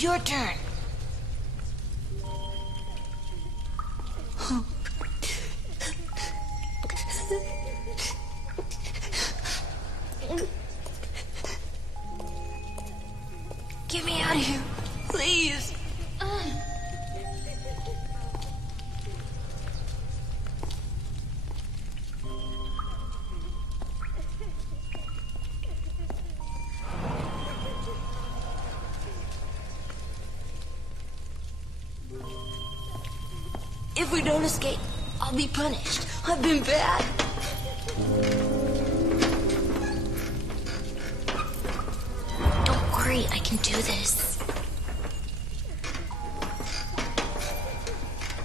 It's your turn. Get me out of here, please. If we don't escape, I'll be punished. I've been bad. Don't worry, I can do this.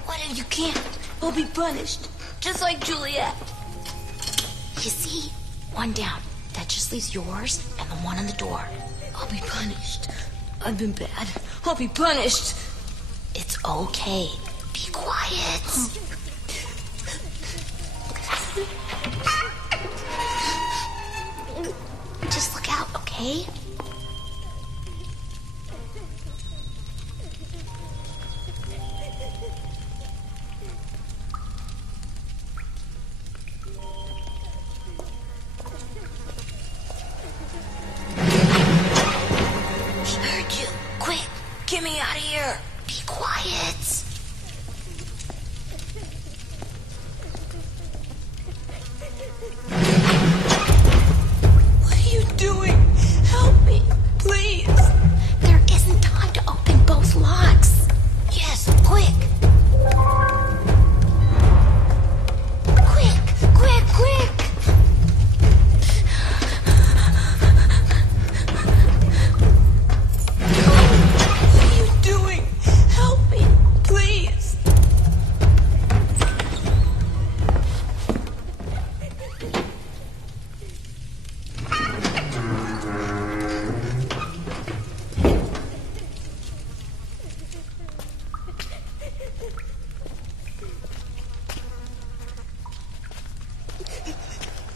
What if you can't? I'll be punished, just like Juliet. You see? One down. That just leaves yours and the one on the door. I'll be punished. I've been bad. I'll be punished. It's okay. Be quiet. Just look out, okay? He heard you. Quick, get me out of here. Be quiet. What are you doing? Help me, please. There isn't time to open both locks. Yes, quick. Quick, quick, quick. What are you doing? Help me, please.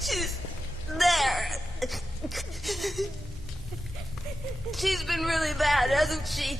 She's there. She's been really bad, hasn't she?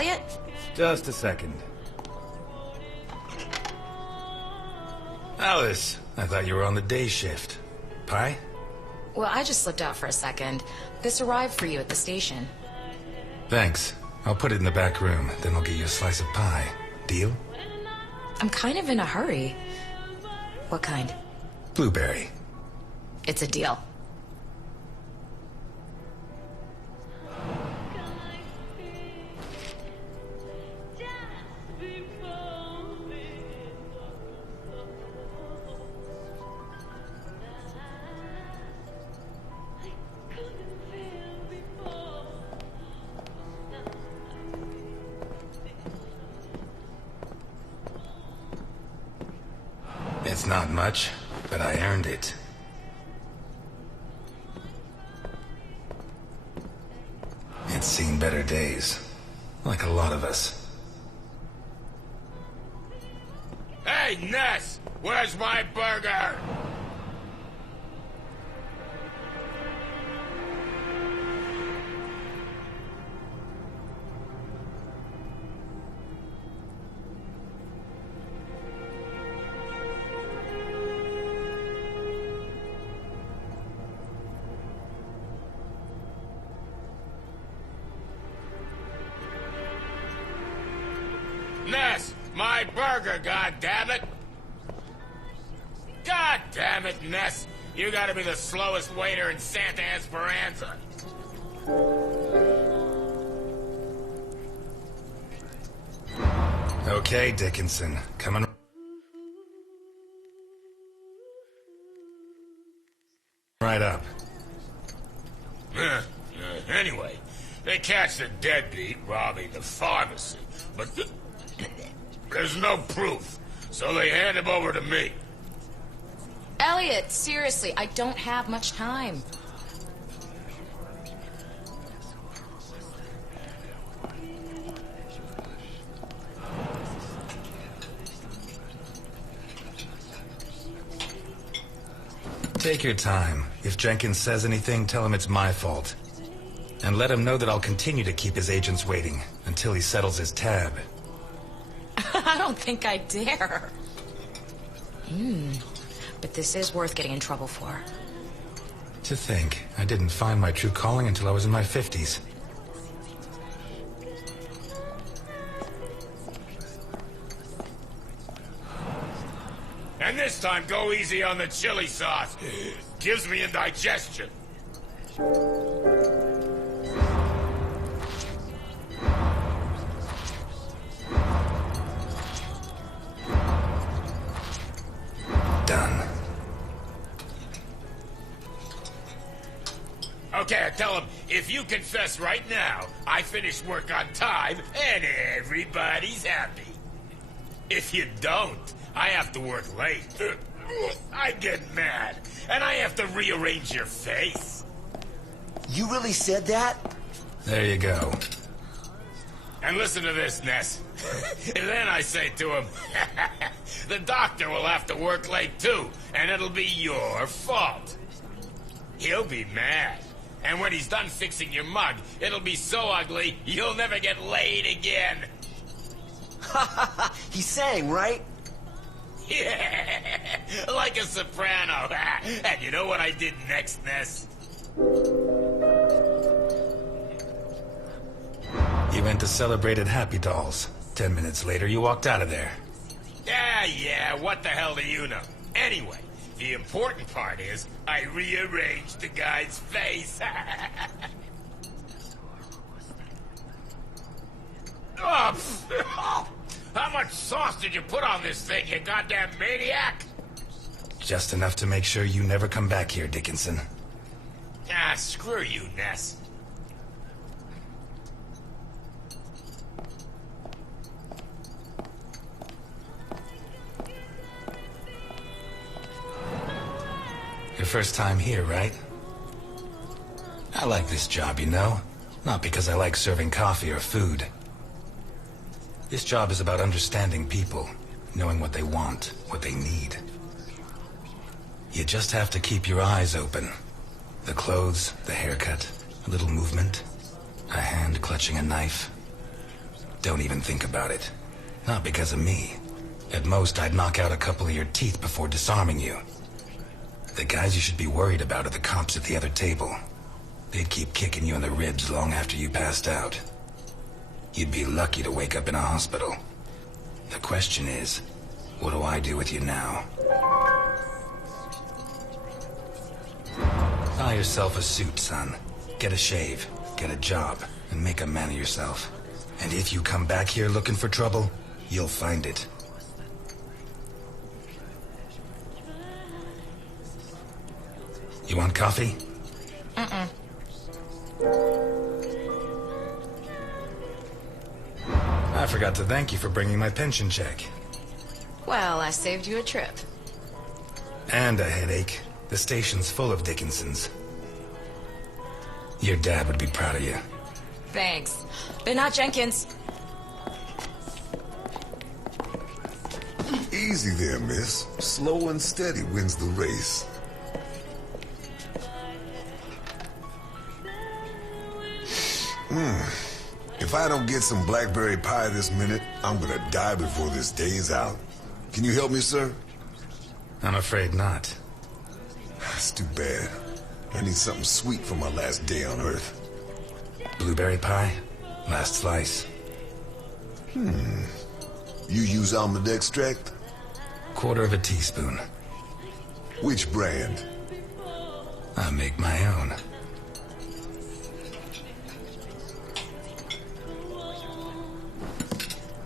Elliot? Just a second. Alice, I thought you were on the day shift. Pie? Well, I just slipped out for a second. This arrived for you at the station. Thanks. I'll put it in the back room, then I'll get you a slice of pie. Deal? I'm kind of in a hurry. What kind? Blueberry. It's a deal. It's not much, but I earned it. It's seen better days, like a lot of us. Hey, Ness! Where's my burger? Ness, my burger, goddammit! God damn it, Ness! You gotta be the slowest waiter in Santa Esperanza. Okay, Dickinson. Coming right up. Anyway, they catch the deadbeat robbing the pharmacy, but there's no proof, so they hand him over to me. Elliot, seriously, I don't have much time. Take your time. If Jenkins says anything, tell him it's my fault. And let him know that I'll continue to keep his agents waiting until he settles his tab. I don't think I dare. But this is worth getting in trouble for. To think, I didn't find my true calling until I was in my 50s. And this time, go easy on the chili sauce. Gives me indigestion. Done. Okay, I tell him, if you confess right now, I finish work on time, and everybody's happy. If you don't, I have to work late. I get mad, and I have to rearrange your face. You really said that? There you go. And listen to this, Ness. And then I say to him, the doctor will have to work late too, and it'll be your fault. He'll be mad. And when he's done fixing your mug, it'll be so ugly, you'll never get laid again. He sang, right? Yeah, like a soprano. And you know what I did next, Ness? You went to celebrated Happy Dolls. 10 minutes later, you walked out of there. Yeah, what the hell do you know? Anyway, the important part is I rearranged the guy's face. Oh, how much sauce did you put on this thing, you goddamn maniac? Just enough to make sure you never come back here, Dickinson. Ah, screw you, Ness. Your first time here, right? I like this job, you know? Not because I like serving coffee or food. This job is about understanding people, knowing what they want, what they need. You just have to keep your eyes open. The clothes, the haircut, a little movement, a hand clutching a knife. Don't even think about it. Not because of me. At most, I'd knock out a couple of your teeth before disarming you. The guys you should be worried about are the cops at the other table. They'd keep kicking you in the ribs long after you passed out. You'd be lucky to wake up in a hospital. The question is, what do I do with you now? Buy yourself a suit, son. Get a shave, get a job, and make a man of yourself. And if you come back here looking for trouble, you'll find it. You want coffee? Mm-mm. I forgot to thank you for bringing my pension check. Well, I saved you a trip. And a headache. The station's full of Dickinsons. Your dad would be proud of you. Thanks. But not Jenkins. Easy there, miss. Slow and steady wins the race. If I don't get some blackberry pie this minute, I'm gonna die before this day is out. Can you help me, sir? I'm afraid not. It's too bad. I need something sweet for my last day on Earth. Blueberry pie? Last slice. You use almond extract? Quarter of a teaspoon. Which brand? I make my own.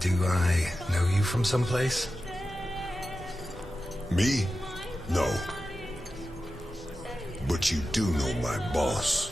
Do I know you from someplace? Me? No. But you do know my boss.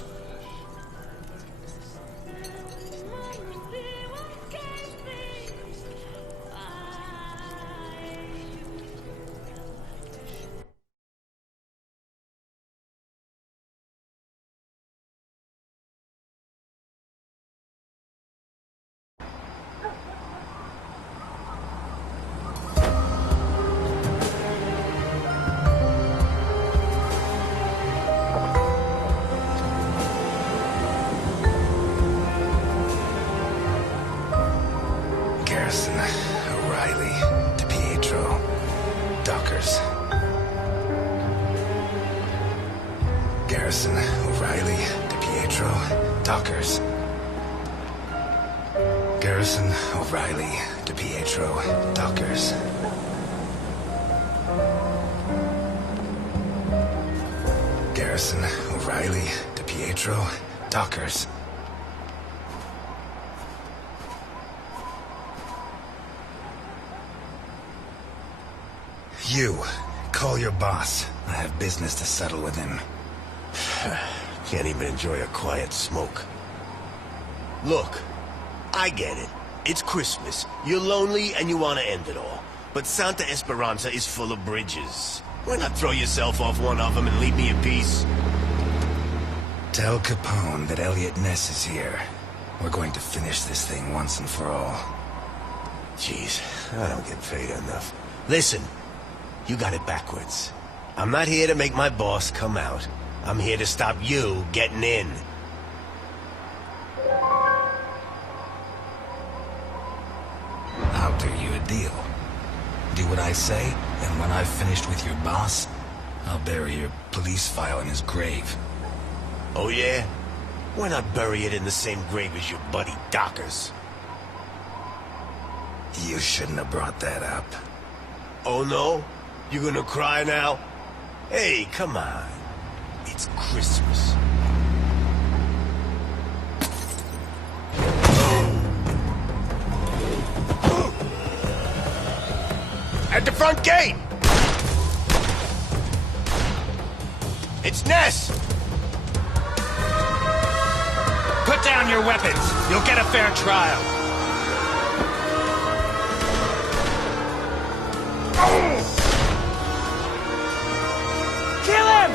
Garrison, O'Reilly, DiPietro, Dockers. Garrison, O'Reilly, DiPietro, Dockers. Garrison, O'Reilly, DiPietro, Dockers. Garrison, O'Reilly, DiPietro, Dockers. You, call your boss. I have business to settle with him. Can't even enjoy a quiet smoke. Look, I get it. It's Christmas. You're lonely and you want to end it all. But Santa Esperanza is full of bridges. Why not throw yourself off one of them and leave me in peace? Tell Capone that Elliot Ness is here. We're going to finish this thing once and for all. Jeez, I don't get paid enough. Listen, you got it backwards. I'm not here to make my boss come out. I'm here to stop you getting in. I'll do you a deal. Do what I say, and when I've finished with your boss, I'll bury your police file in his grave. Oh yeah? Why not bury it in the same grave as your buddy Dockers? You shouldn't have brought that up. Oh no? You gonna cry now? Hey, come on. It's Christmas. At the front gate! It's Ness! Put down your weapons! You'll get a fair trial! Kill him!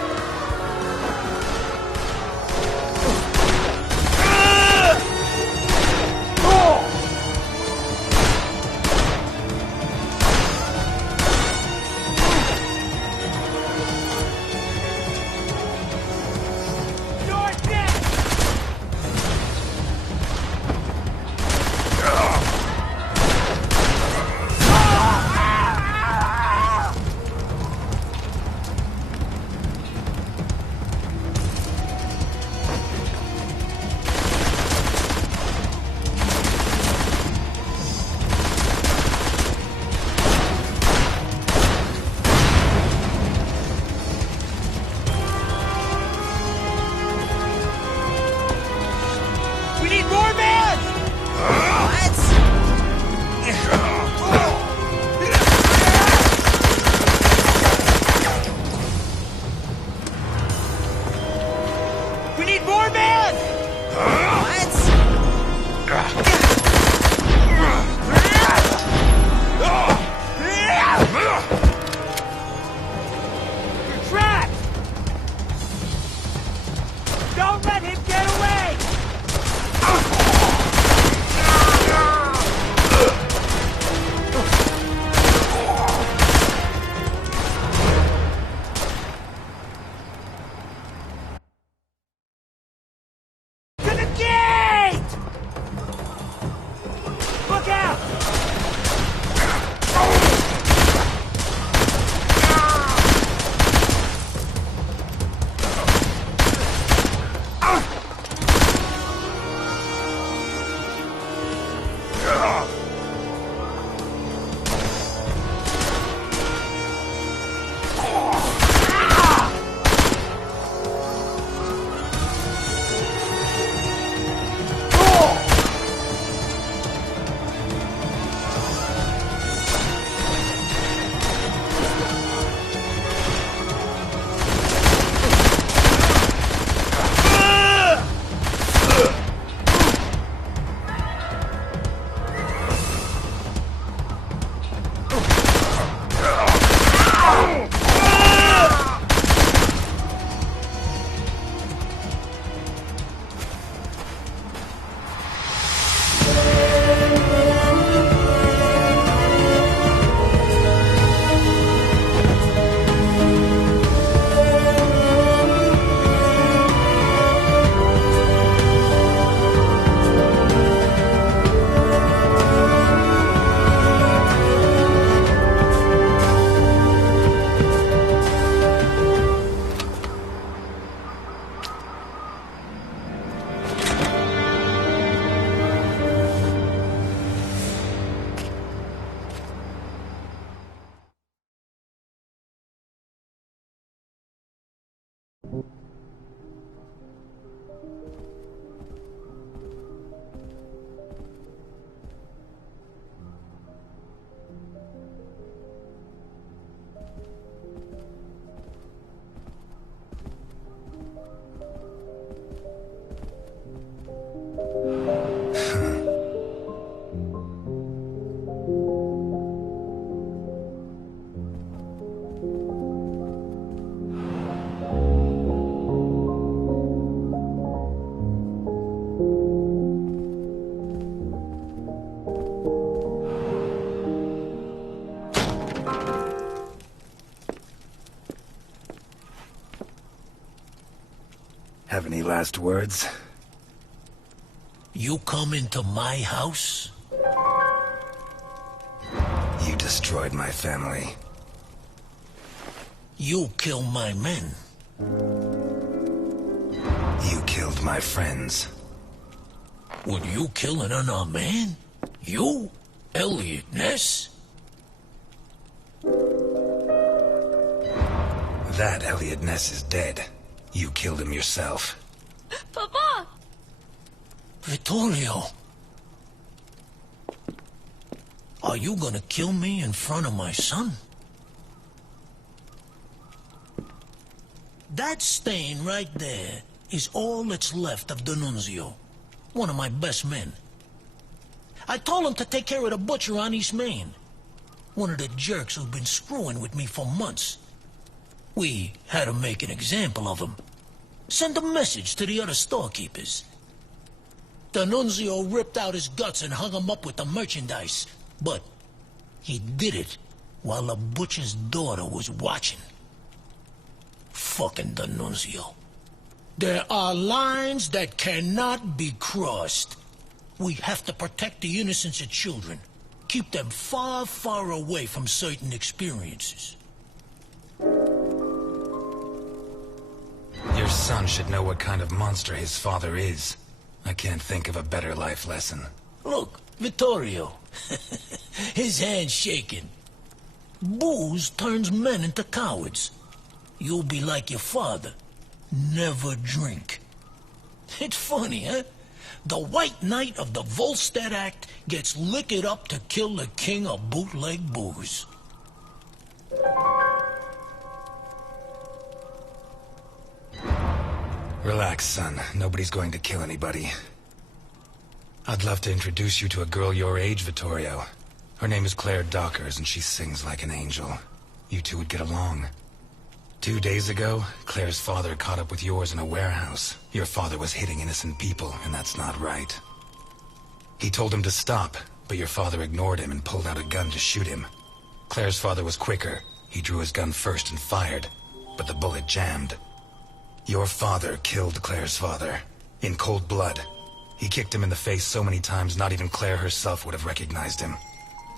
We need more men! You're trapped! Don't let him get away! To the gate! Look out! Have any last words? You come into my house? You destroyed my family. You kill my men. You killed my friends. Would you kill an unarmed man? You? Elliot Ness? That Elliot Ness is dead. You killed him yourself. Papa! Vittorio! Are you gonna kill me in front of my son? That stain right there is all that's left of D'Annunzio, one of my best men. I told him to take care of the butcher on East Main, one of the jerks who've been screwing with me for months. We had to make an example of him. Send a message to the other storekeepers. D'Annunzio ripped out his guts and hung him up with the merchandise, but he did it while the butcher's daughter was watching. Fucking D'Annunzio. There are lines that cannot be crossed. We have to protect the innocence of children. Keep them far, far away from certain experiences. Your son should know what kind of monster his father is. I can't think of a better life lesson. Look, Vittorio. His hand's shaking. Booze turns men into cowards. You'll be like your father. Never drink. It's funny, huh? The White Knight of the Volstead Act gets liquored up to kill the king of bootleg booze. Relax, son. Nobody's going to kill anybody. I'd love to introduce you to a girl your age, Vittorio. Her name is Claire Dockers, and she sings like an angel. You two would get along. 2 days ago, Claire's father caught up with yours in a warehouse. Your father was hitting innocent people, and that's not right. He told him to stop, but your father ignored him and pulled out a gun to shoot him. Claire's father was quicker. He drew his gun first and fired, but the bullet jammed. Your father killed Claire's father, in cold blood. He kicked him in the face so many times not even Claire herself would have recognized him.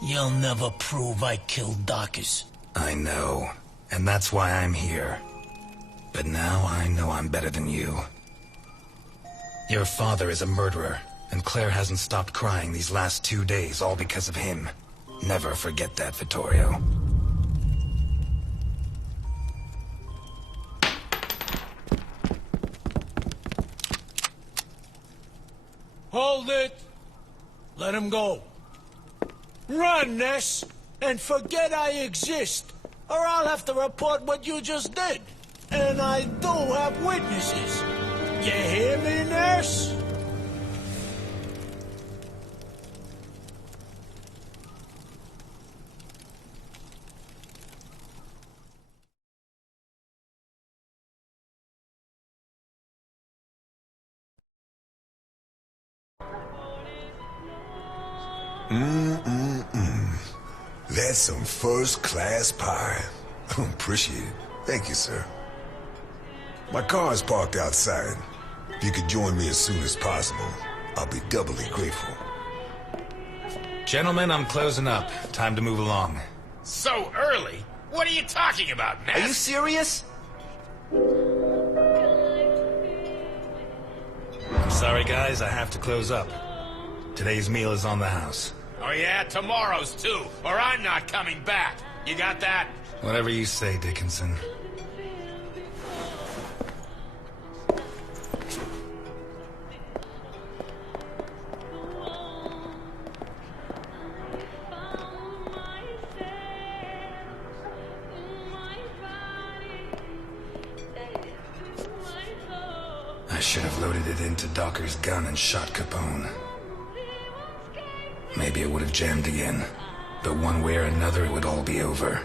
You'll never prove I killed Dockers. I know, and that's why I'm here. But now I know I'm better than you. Your father is a murderer, and Claire hasn't stopped crying these last 2 days, all because of him. Never forget that, Vittorio. Hold it! Let him go. Run, Ness, and forget I exist, or I'll have to report what you just did. And I do have witnesses. You hear me, Ness? That's some first-class pie. Appreciate it. Thank you, sir. My car is parked outside. If you could join me as soon as possible, I'll be doubly grateful. Gentlemen, I'm closing up. Time to move along. So early? What are you talking about, Ness? Are you serious? I'm sorry, guys. I have to close up. Today's meal is on the house. Oh yeah, tomorrow's too, or I'm not coming back. You got that? Whatever you say, Dickinson. I should have loaded it into Docker's gun and shot Capone. Maybe it would have jammed again, but one way or another it would all be over.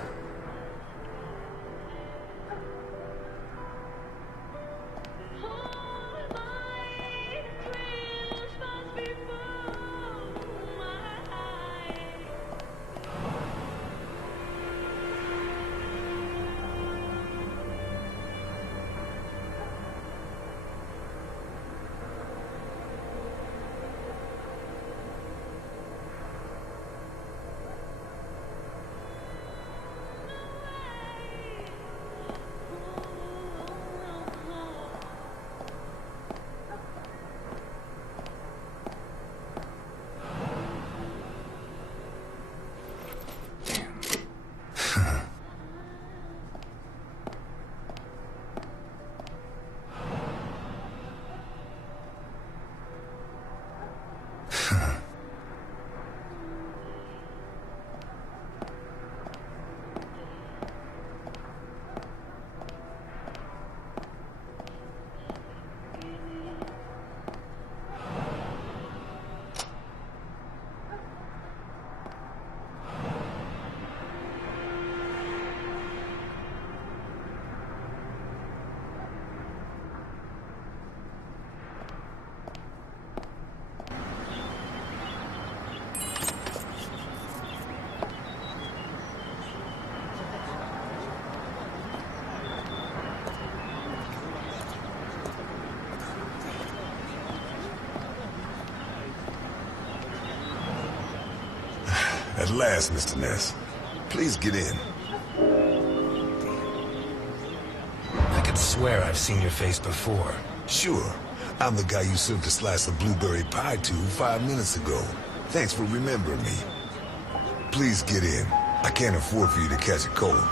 At last, Mr. Ness. Please get in. I could swear I've seen your face before. Sure. I'm the guy you served a slice of blueberry pie to 5 minutes ago. Thanks for remembering me. Please get in. I can't afford for you to catch a cold.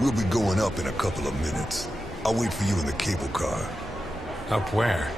We'll be going up in a couple of minutes. I'll wait for you in the cable car. Up where?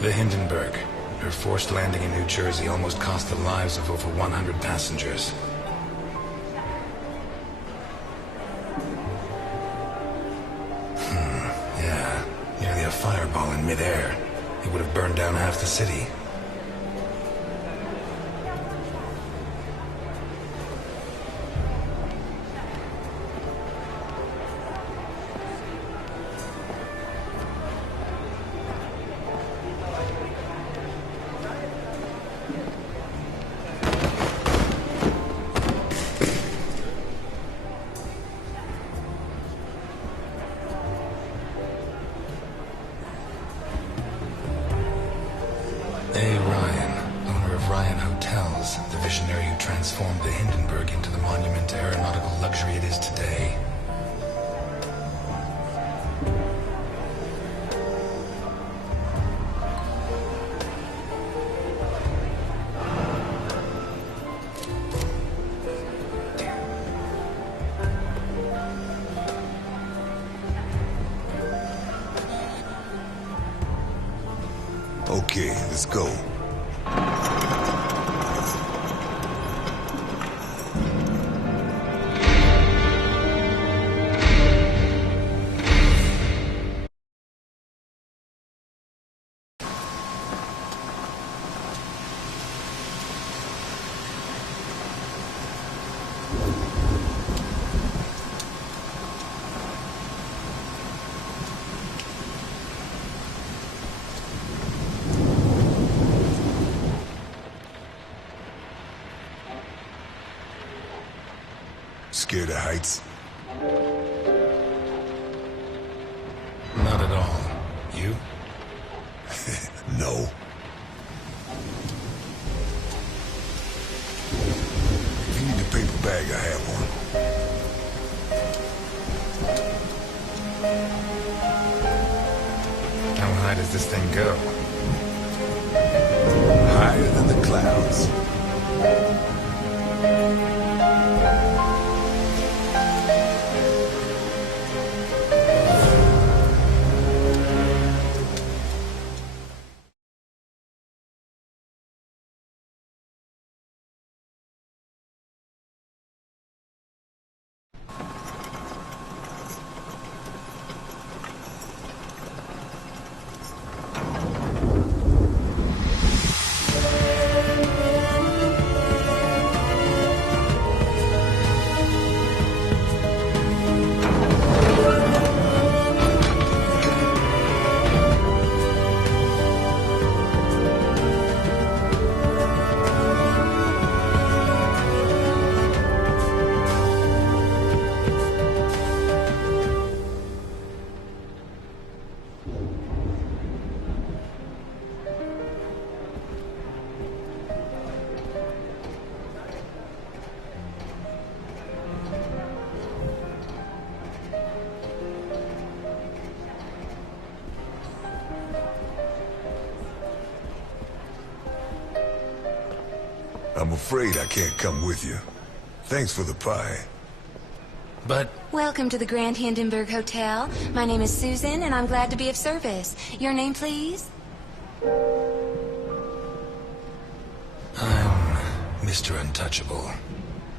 The Hindenburg. Her forced landing in New Jersey almost cost the lives of over 100 passengers. Yeah. Nearly a fireball in midair. It would have burned down half the city. The visionary who transformed the Hindenburg into the monument to aeronautical luxury it is today. Okay, let's go. Scared of heights? Not at all. You? No. If you need a paper bag, I have one. How high does this thing go? Higher than the clouds. I'm afraid I can't come with you. Thanks for the pie. But... Welcome to the Grand Hindenburg Hotel. My name is Susan, and I'm glad to be of service. Your name, please? I'm Mr. Untouchable.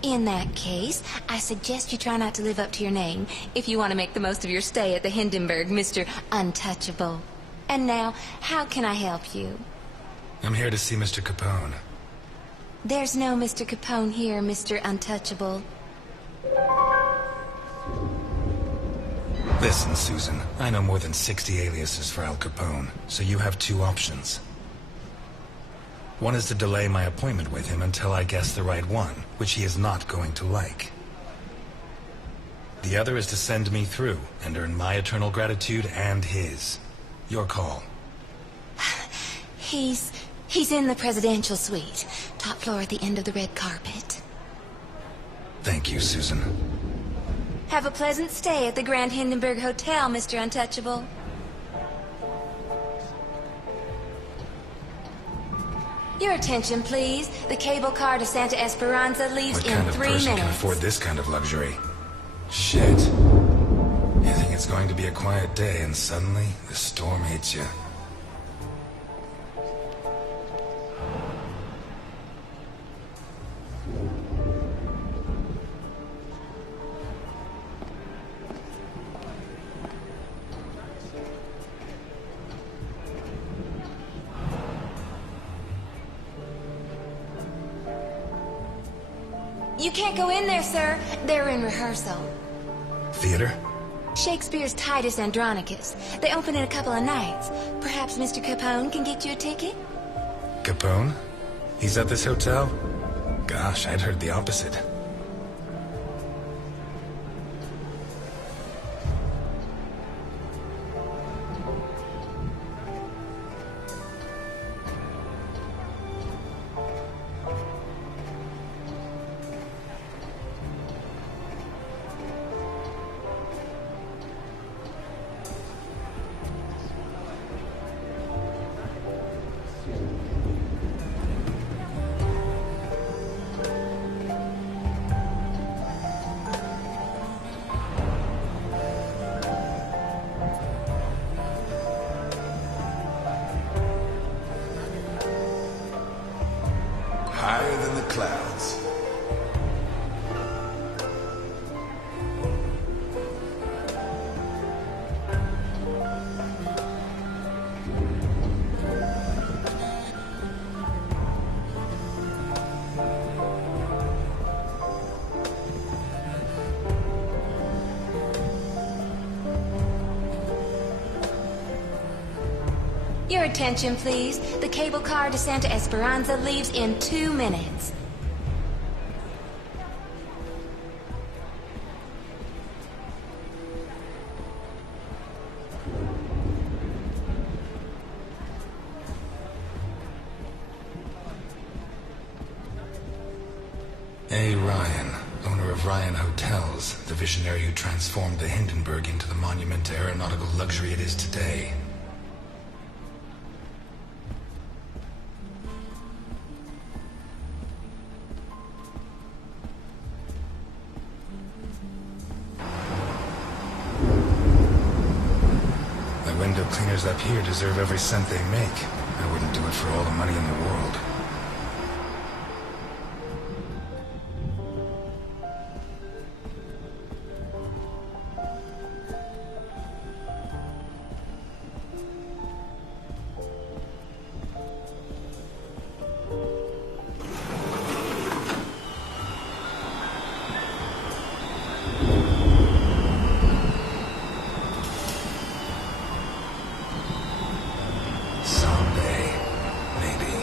In that case, I suggest you try not to live up to your name if you want to make the most of your stay at the Hindenburg, Mr. Untouchable. And now, how can I help you? I'm here to see Mr. Capone. There's no Mr. Capone here, Mr. Untouchable. Listen, Susan, I know more than 60 aliases for Al Capone, so you have two options. One is to delay my appointment with him until I guess the right one, which he is not going to like. The other is to send me through and earn my eternal gratitude and his. Your call. He's in the presidential suite. Top floor at the end of the red carpet. Thank you, Susan. Have a pleasant stay at the Grand Hindenburg Hotel, Mr. Untouchable. Your attention, please. The cable car to Santa Esperanza leaves What in kind of 3 person minutes. can afford this kind of luxury? Shit. You think it's going to be a quiet day and suddenly the storm hits you. You can't go in there, sir. They're in rehearsal. Theater? Shakespeare's Titus Andronicus. They open in a couple of nights. Perhaps Mr. Capone can get you a ticket? Capone? He's at this hotel? Gosh, I'd heard the opposite. Higher than the clouds. Your attention, please. The cable car to Santa Esperanza leaves in 2 minutes. A. Ryan, owner of Ryan Hotels, the visionary who transformed the Hindenburg into the monument to aeronautical luxury it is today. The window cleaners up here deserve every cent they make. I wouldn't do it for all the money in the world. Someday, maybe.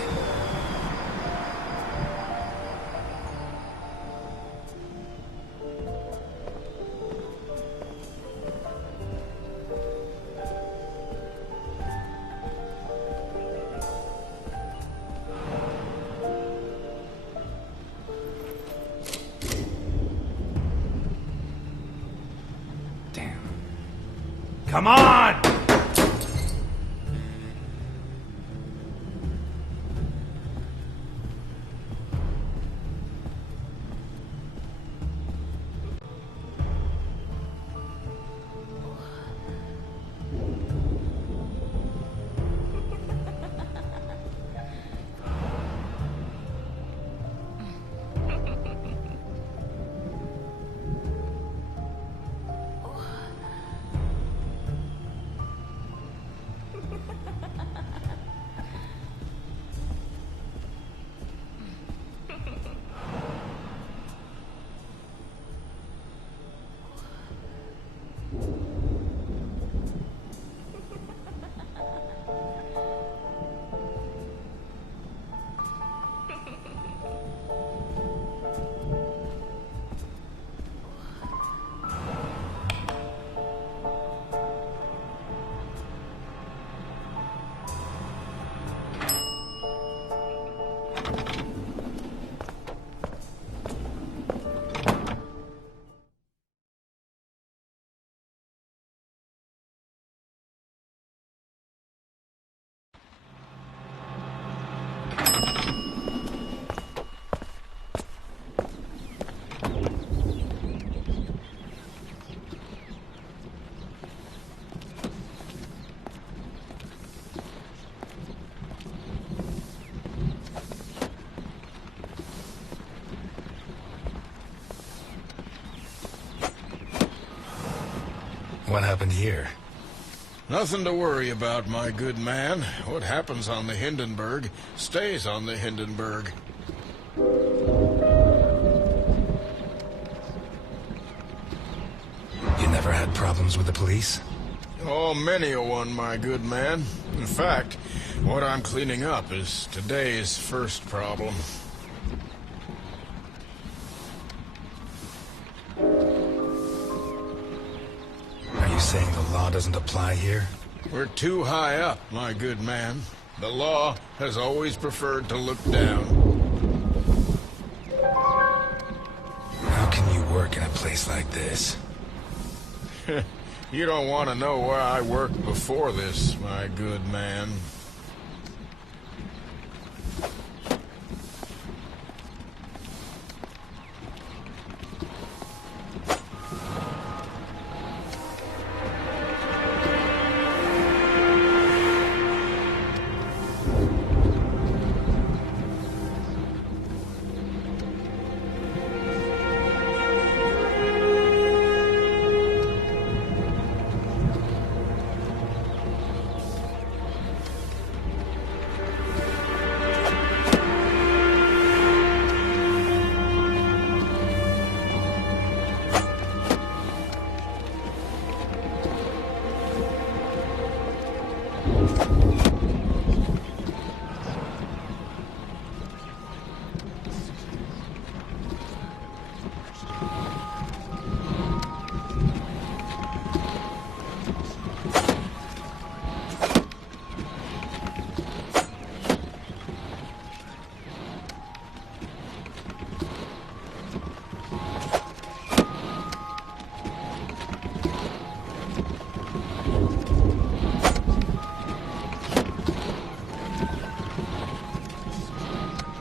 Damn. Come on! what happened here? Nothing to worry about, my good man. What happens on the Hindenburg stays on the Hindenburg. You never had problems with the police? Oh, many a one, my good man. In fact, what I'm cleaning up is today's first problem. Are you saying the law doesn't apply here? We're too high up, my good man. The law has always preferred to look down. How can you work in a place like this? You don't want to know where I worked before this, my good man.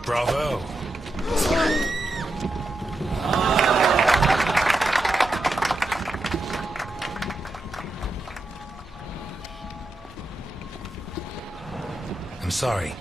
Bravo. I'm sorry.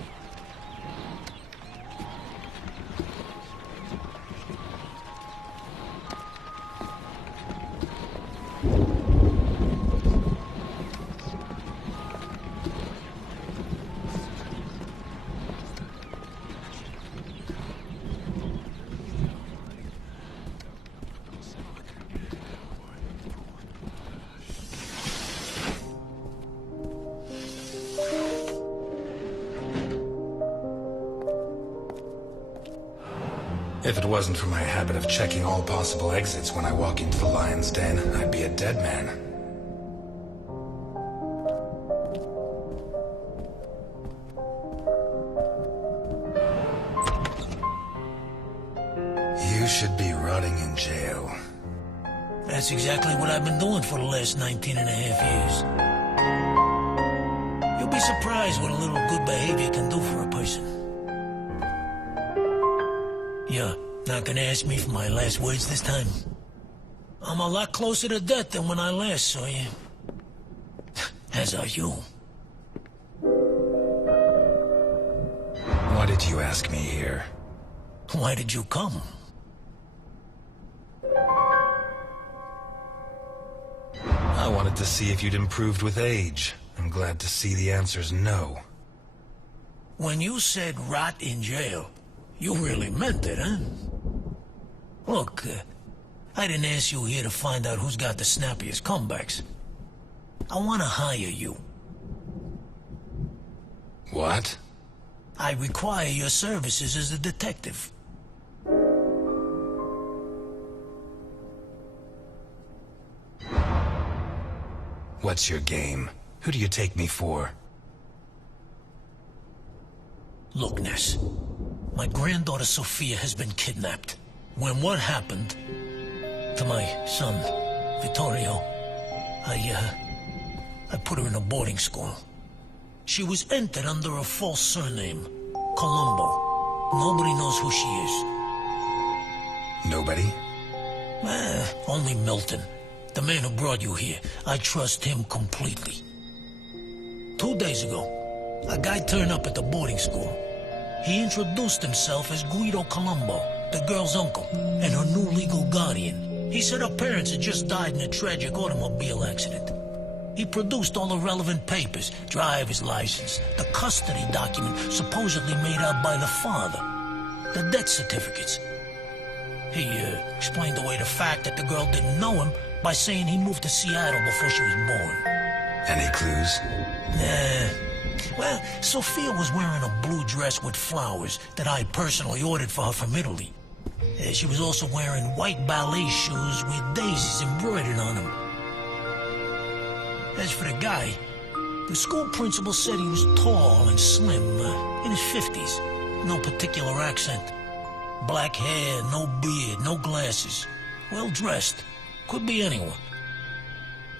If it wasn't for my habit of checking all possible exits when I walk into the lion's den, I'd be a dead man. You should be rotting in jail. That's exactly what I've been doing for the last 19 and a half years. You'll be surprised what a little good behavior can do for a person. You're not gonna ask me for my last words this time? I'm a lot closer to death than when I last saw you. As are you. Why did you ask me here? Why did you come? I wanted to see if you'd improved with age. I'm glad to see the answer's no. When you said rot in jail, you really meant it, huh? Look, I didn't ask you here to find out who's got the snappiest comebacks. I want to hire you. What? I require your services as a detective. What's your game? Who do you take me for? Look, Ness. My granddaughter Sophia has been kidnapped. When what happened to my son, Vittorio, I put her in a boarding school. She was entered under a false surname, Colombo. Nobody knows who she is. Nobody? Only Milton, the man who brought you here. I trust him completely. 2 days ago, a guy turned up at the boarding school. He introduced himself as Guido Colombo, the girl's uncle, and her new legal guardian. He said her parents had just died in a tragic automobile accident. He produced all the relevant papers, driver's license, the custody document supposedly made out by the father, the death certificates. He explained away the fact that the girl didn't know him by saying he moved to Seattle before she was born. Any clues? Well, Sophia was wearing a blue dress with flowers that I personally ordered for her from Italy. She was also wearing white ballet shoes with daisies embroidered on them. As for the guy, the school principal said he was tall and slim, in his 50s. No particular accent. Black hair, no beard, no glasses. Well dressed. Could be anyone.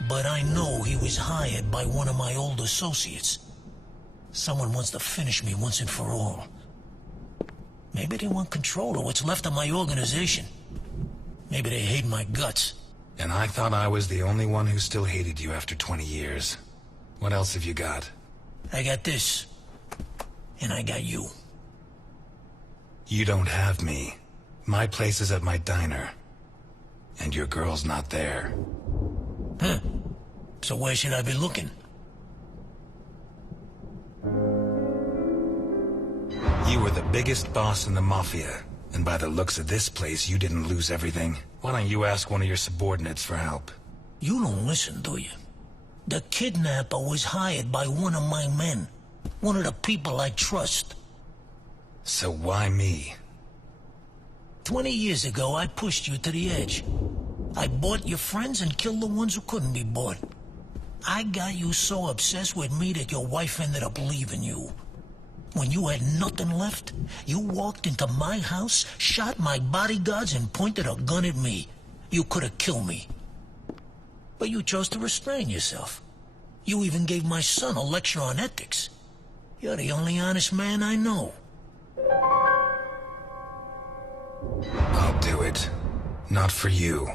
But I know he was hired by one of my old associates. Someone wants to finish me once and for all. Maybe they want control of what's left of my organization. Maybe they hate my guts. And I thought I was the only one who still hated you after 20 years. What else have you got? I got this. And I got you. You don't have me. My place is at my diner. And your girl's not there. Huh. So where should I be looking? You were the biggest boss in the Mafia. And by the looks of this place, you didn't lose everything. Why don't you ask one of your subordinates for help? You don't listen, do you? The kidnapper was hired by one of my men. One of the people I trust. So why me? 20 years ago, I pushed you to the edge. I bought your friends and killed the ones who couldn't be bought. I got you so obsessed with me that your wife ended up leaving you. When you had nothing left, you walked into my house, shot my bodyguards, and pointed a gun at me. You could have killed me. But you chose to restrain yourself. You even gave my son a lecture on ethics. You're the only honest man I know. I'll do it. Not for you.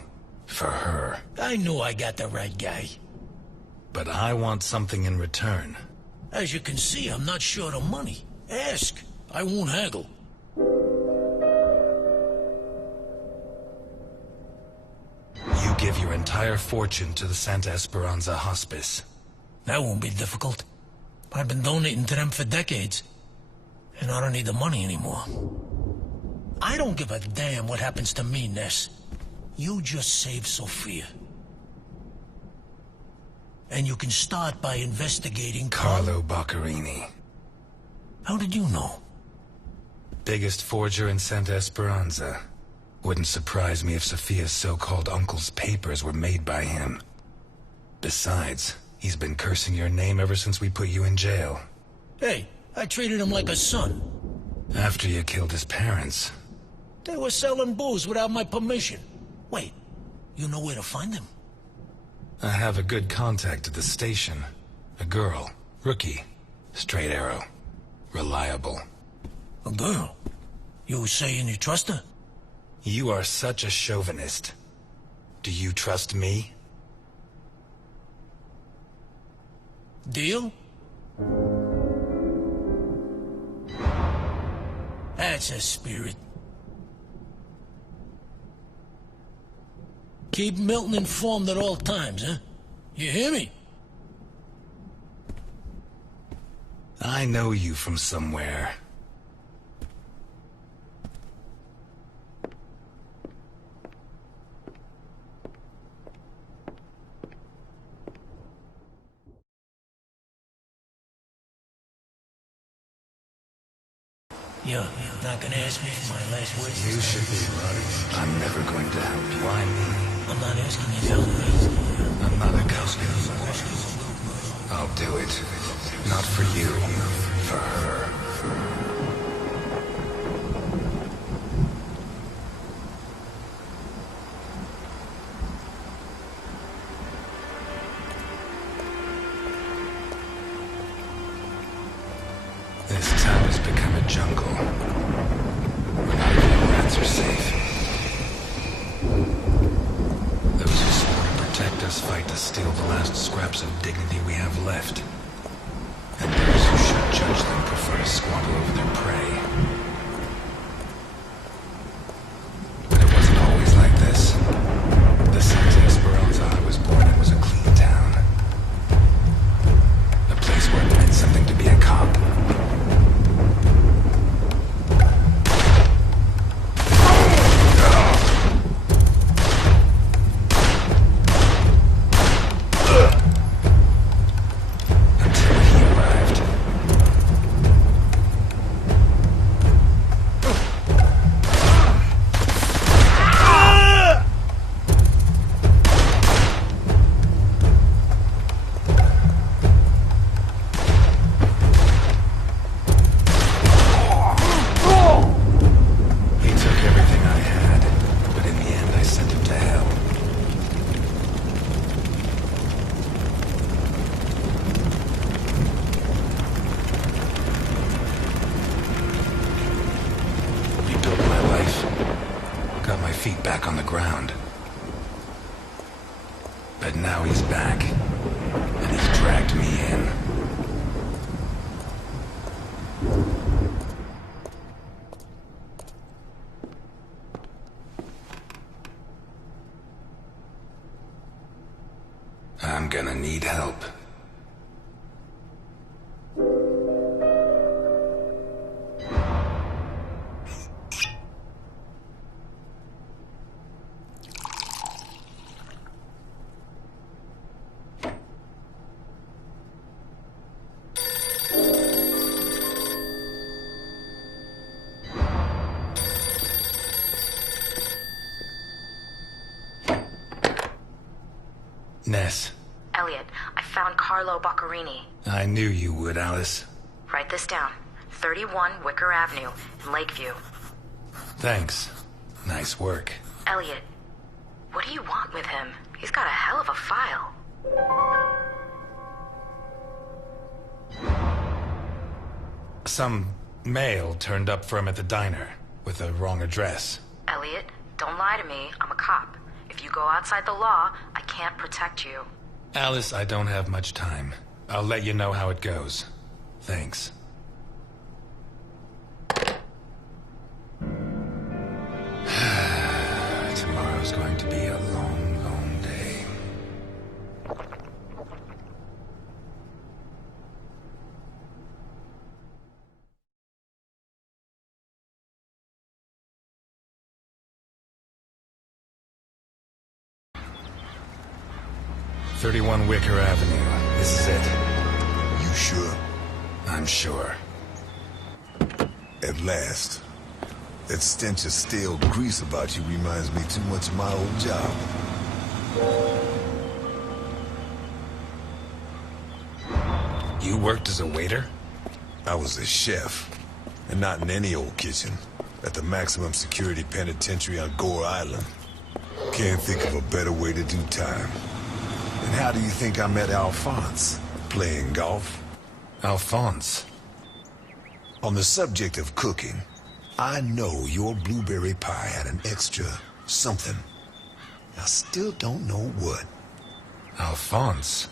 For her. I knew I got the right guy. But I want something in return. As you can see, I'm not short of money. Ask. I won't haggle. You give your entire fortune to the Santa Esperanza Hospice. That won't be difficult. I've been donating to them for decades. And I don't need the money anymore. I don't give a damn what happens to me, Ness. You just saved Sophia. And you can start by investigating Carlo Boccarini. How did you know? Biggest forger in Santa Esperanza. Wouldn't surprise me if Sophia's so-called uncle's papers were made by him. Besides, he's been cursing your name ever since we put you in jail. Hey, I treated him like a son. After you killed his parents. They were selling booze without my permission. Wait, you know where to find them? I have a good contact at the station. A girl. Rookie. Straight arrow. Reliable. A girl? You saying you trust her? You are such a chauvinist. Do you trust me? Deal? That's a spirit. Keep Milton informed at all times, huh? You hear me? I know you from somewhere. You're not gonna ask me for my last words? You should be running. I'm never going to help you. Why me? I'm not asking you to help me. I'm not a ghost anymore. I'll do it. Not for you. For her. This town has become a jungle. Where not even rats are safe. Those who swore to protect us fight to steal the last scraps of dignity we have left. And those who should judge them prefer to squabble over their prey. But it wasn't always like this. feet back on the ground. But now he's back, and he's dragged me in. I'm gonna need help. Ness. Elliot, I found Carlo Boccarini. I knew you would, Alice. Write this down. 31 Wicker Avenue in Lakeview. Thanks. Nice work. Elliot, what do you want with him? He's got a hell of a file. Some mail turned up for him at the diner with the wrong address. Elliot, don't lie to me. I'm a cop. If you go outside the law, I can't protect you. Alice, I don't have much time. I'll let you know how it goes. Thanks. Tomorrow's going to be a long, long day. "31 Wicker Avenue. This is it." You sure? I'm sure. At last. That stench of stale grease about you reminds me too much of my old job. You worked as a waiter? I was a chef. And not in any old kitchen. At the maximum security penitentiary on Gore Island. Can't think of a better way to do time. And how do you think I met Alphonse? Playing golf? Alphonse? On the subject of cooking, I know your blueberry pie had an extra something. I still don't know what. Alphonse?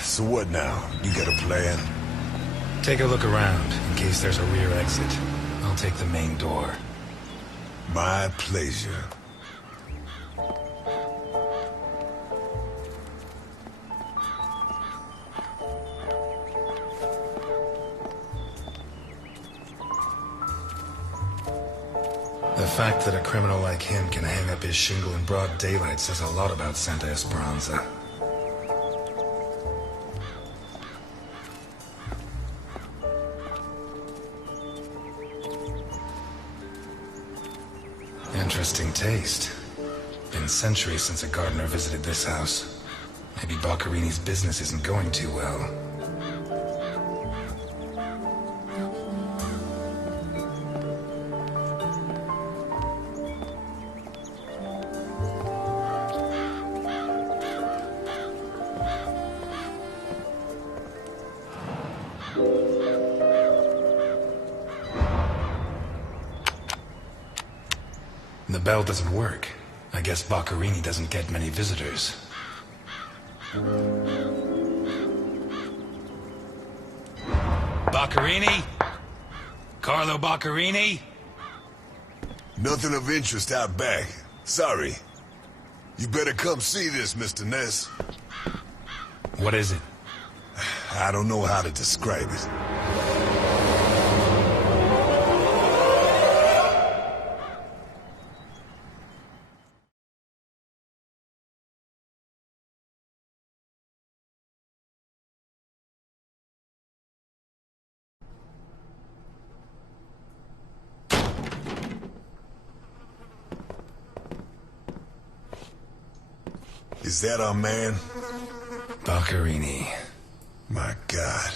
So what now? You got a plan? Take a look around, in case there's a rear exit. I'll take the main door. My pleasure. The fact that a criminal like him can hang up his shingle in broad daylight says a lot about Santa Esperanza. Interesting taste. Been centuries since a gardener visited this house. Maybe Boccarini's business isn't going too well. The bell doesn't work. I guess Boccarini doesn't get many visitors. Boccarini? Carlo Boccarini? Nothing of interest out back. Sorry. You better come see this, Mr. Ness. What is it? I don't know how to describe it. Is that our man? Boccarini. My God.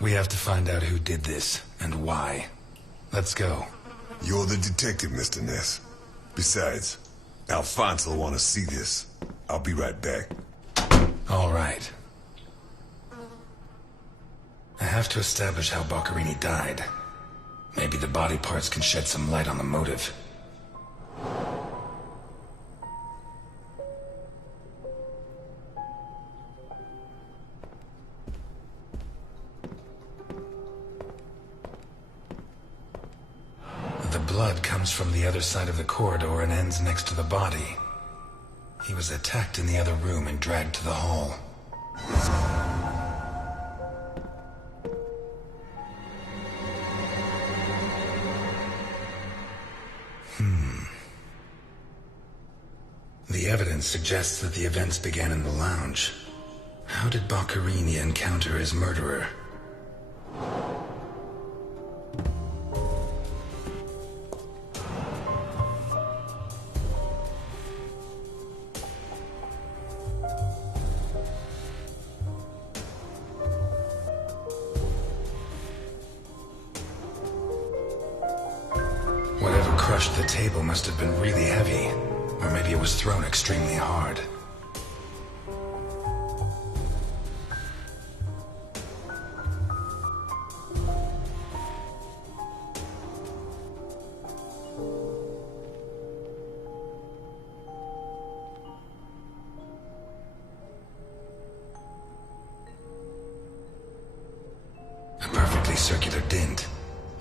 We have to find out who did this, and why. Let's go. You're the detective, Mr. Ness. Besides, Alphonse will want to see this. I'll be right back. All right. I have to establish how Boccarini died. Maybe the body parts can shed some light on the motive. blood comes from the other side of the corridor and ends next to the body. He was attacked in the other room and dragged to the hall. The evidence suggests that the events began in the lounge. How did Boccarini encounter his murderer? Whatever crushed the table must have been really heavy, or maybe it was thrown extremely hard. A perfectly circular dint,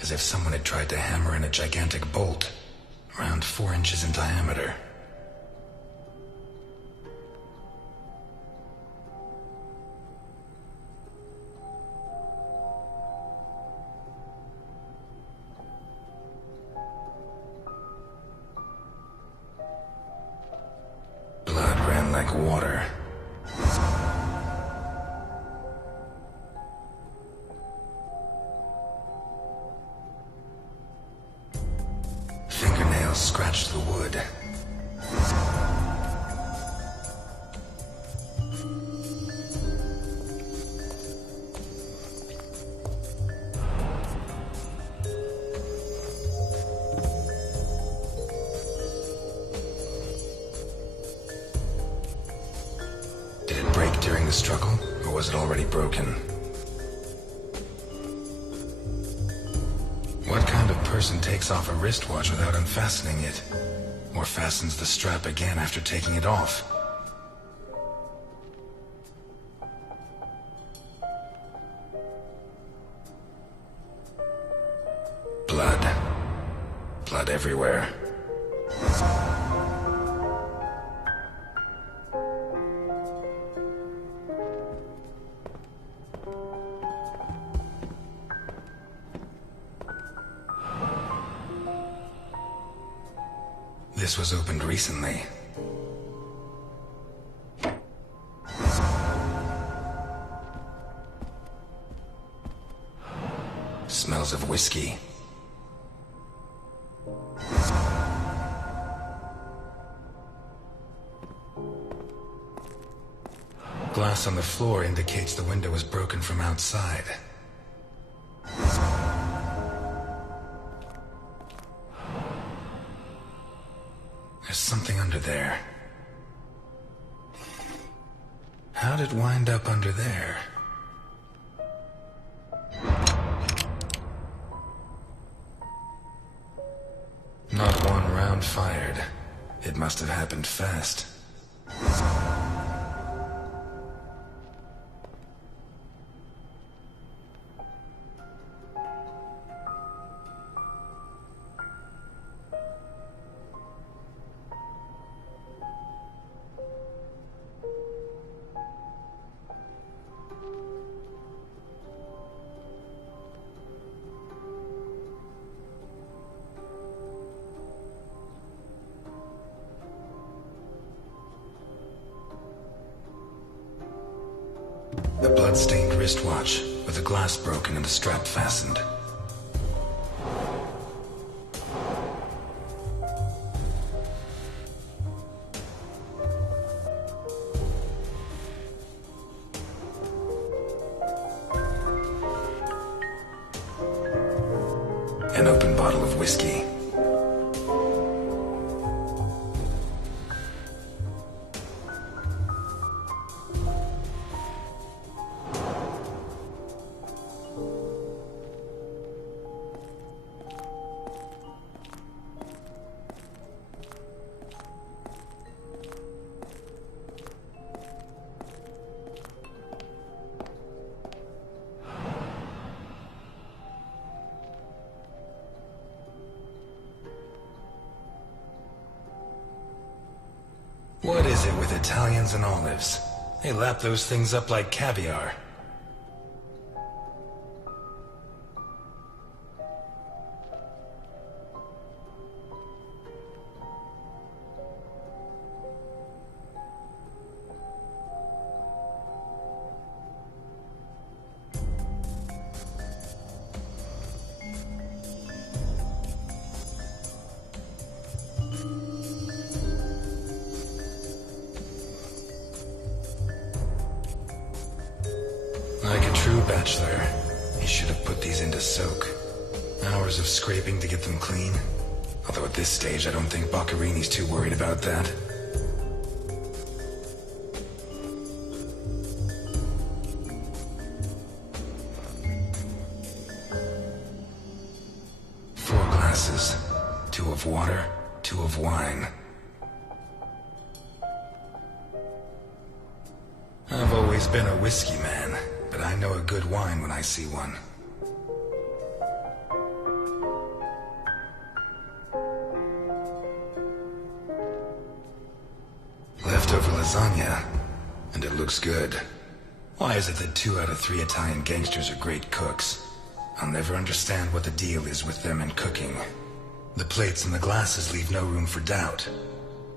as if someone had tried to hammer in a gigantic bolt, around 4 inches in diameter. Blood ran like water. Fingernails scratched the wood. Did it break during the struggle, or was it already broken? What kind of person takes off a wristwatch without unfastening it? Or fastens the strap again after taking it off? Blood. Blood everywhere. This was opened recently. Smells of whiskey. Glass on the floor indicates the window was broken from outside. There's something under there. How'd it wind up under there? Not one round fired. It must have happened fast. A blood-stained wristwatch with the glass broken and the strap fastened. An open bottle of whiskey. What is it with Italians and olives? They lap those things up like caviar. Like a true bachelor, he should have put these into soak. Hours of scraping to get them clean. Although at this stage, I don't think Boccarini's too worried about that. Four glasses. 2 of water, 2 of wine. I've always been a whiskey man, but I know a good wine when I see one. Leftover lasagna, and it looks good. Why is it that 2 out of 3 Italian gangsters are great cooks? I'll never understand what the deal is with them and cooking. The plates and the glasses leave no room for doubt.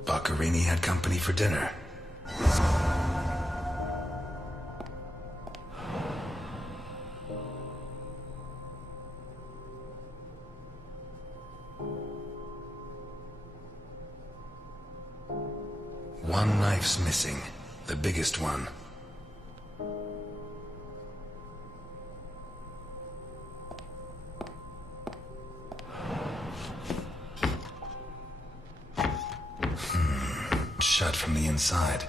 Boccarini had company for dinner. One knife's missing, the biggest one. Shut from the inside.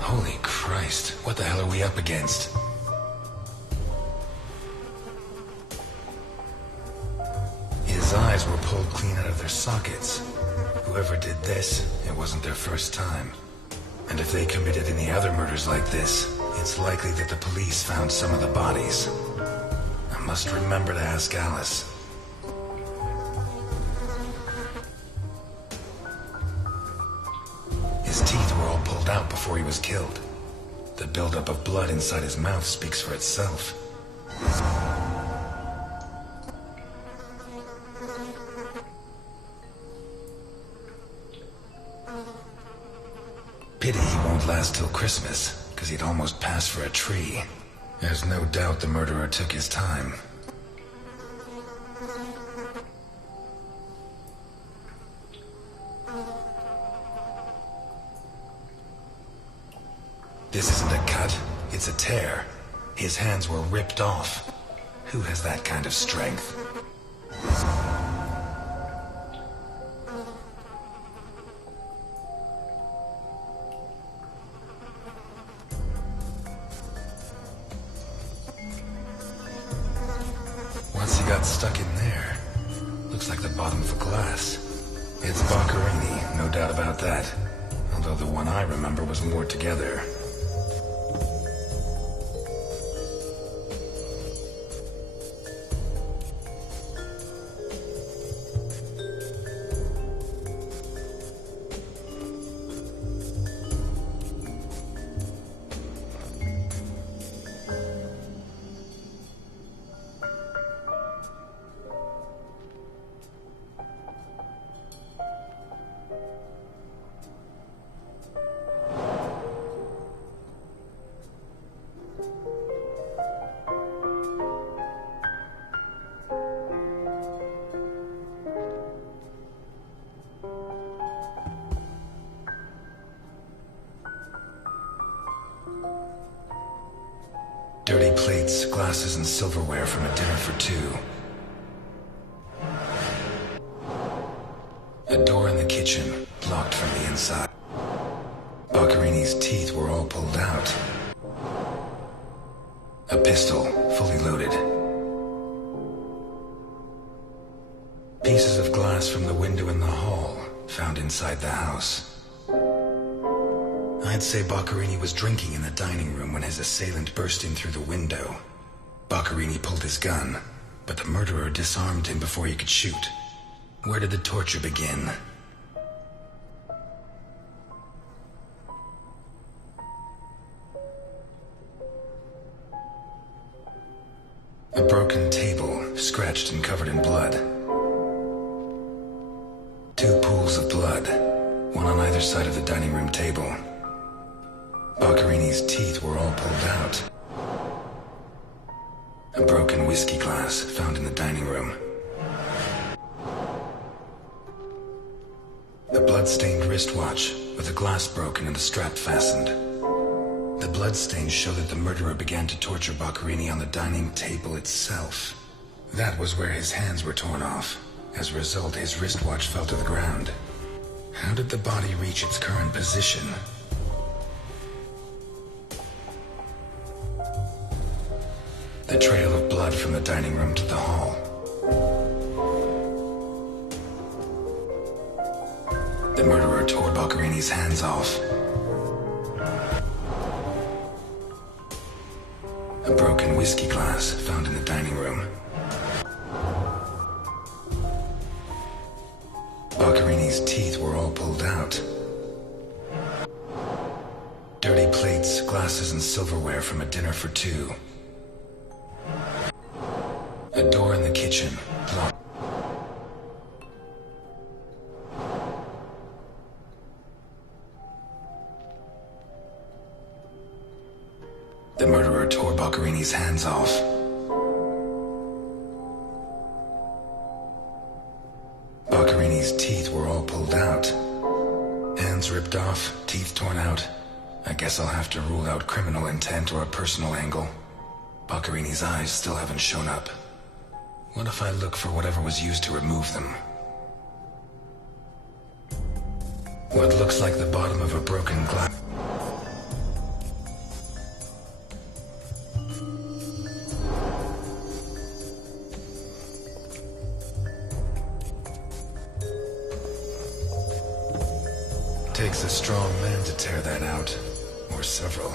Holy Christ, what the hell are we up against? His eyes were pulled clean out of their sockets. Whoever did this, it wasn't their first time. And if they committed any other murders like this, it's likely that the police found some of the bodies. I must remember to ask Alice. His teeth were all pulled out before he was killed. The buildup of blood inside his mouth speaks for itself. Pity he won't last till Christmas, because he'd almost pass for a tree. There's no doubt the murderer took his time. This isn't a cut, it's a tear. His hands were ripped off. Who has that kind of strength? Once he got stuck in there, looks like the bottom of a glass. It's Boccarini, no doubt about that. Although the one I remember was more together. plates, glasses, and silverware from a dinner for two. A door in the kitchen, blocked from the inside. Boccarini's teeth were all pulled out. A pistol, fully loaded. Pieces of glass from the window in the hall, found inside the house. I'd say Boccarini was drinking in the dining room when his assailant burst in through the window. Boccarini pulled his gun, but the murderer disarmed him before he could shoot. Where did the torture begin? A broken table, scratched and covered in blood. Two pools of blood, one on either side of the dining room table. Boccarini's teeth were all pulled out. A broken whiskey glass found in the dining room. A blood-stained wristwatch with the glass broken and the strap fastened. The bloodstains show that the murderer began to torture Boccarini on the dining table itself. That was where his hands were torn off. As a result, his wristwatch fell to the ground. How did the body reach its current position? The trail of blood from the dining room to the hall. The murderer tore Boccarini's hands off. A broken whiskey glass found in the dining room. Boccarini's teeth were all pulled out. Dirty plates, glasses, and silverware from a dinner for two. A door in the kitchen, locked. The murderer tore Boccarini's hands off. Boccarini's teeth were all pulled out. Hands ripped off, teeth torn out. I guess I'll have to rule out criminal intent or a personal angle. Boccarini's eyes still haven't shown up. What if I look for whatever was used to remove them? What looks like the bottom of a broken glass. Takes a strong man to tear that out, or several.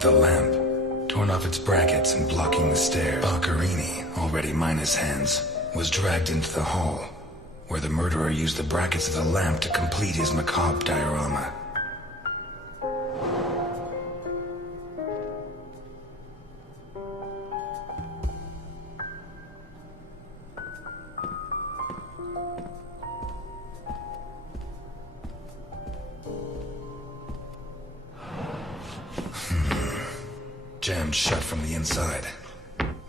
The lamp, torn off its brackets and blocking the stairs. Boccarini, already minus hands, was dragged into the hall, where the murderer used the brackets of the lamp to complete his macabre diorama. Jammed shut from the inside.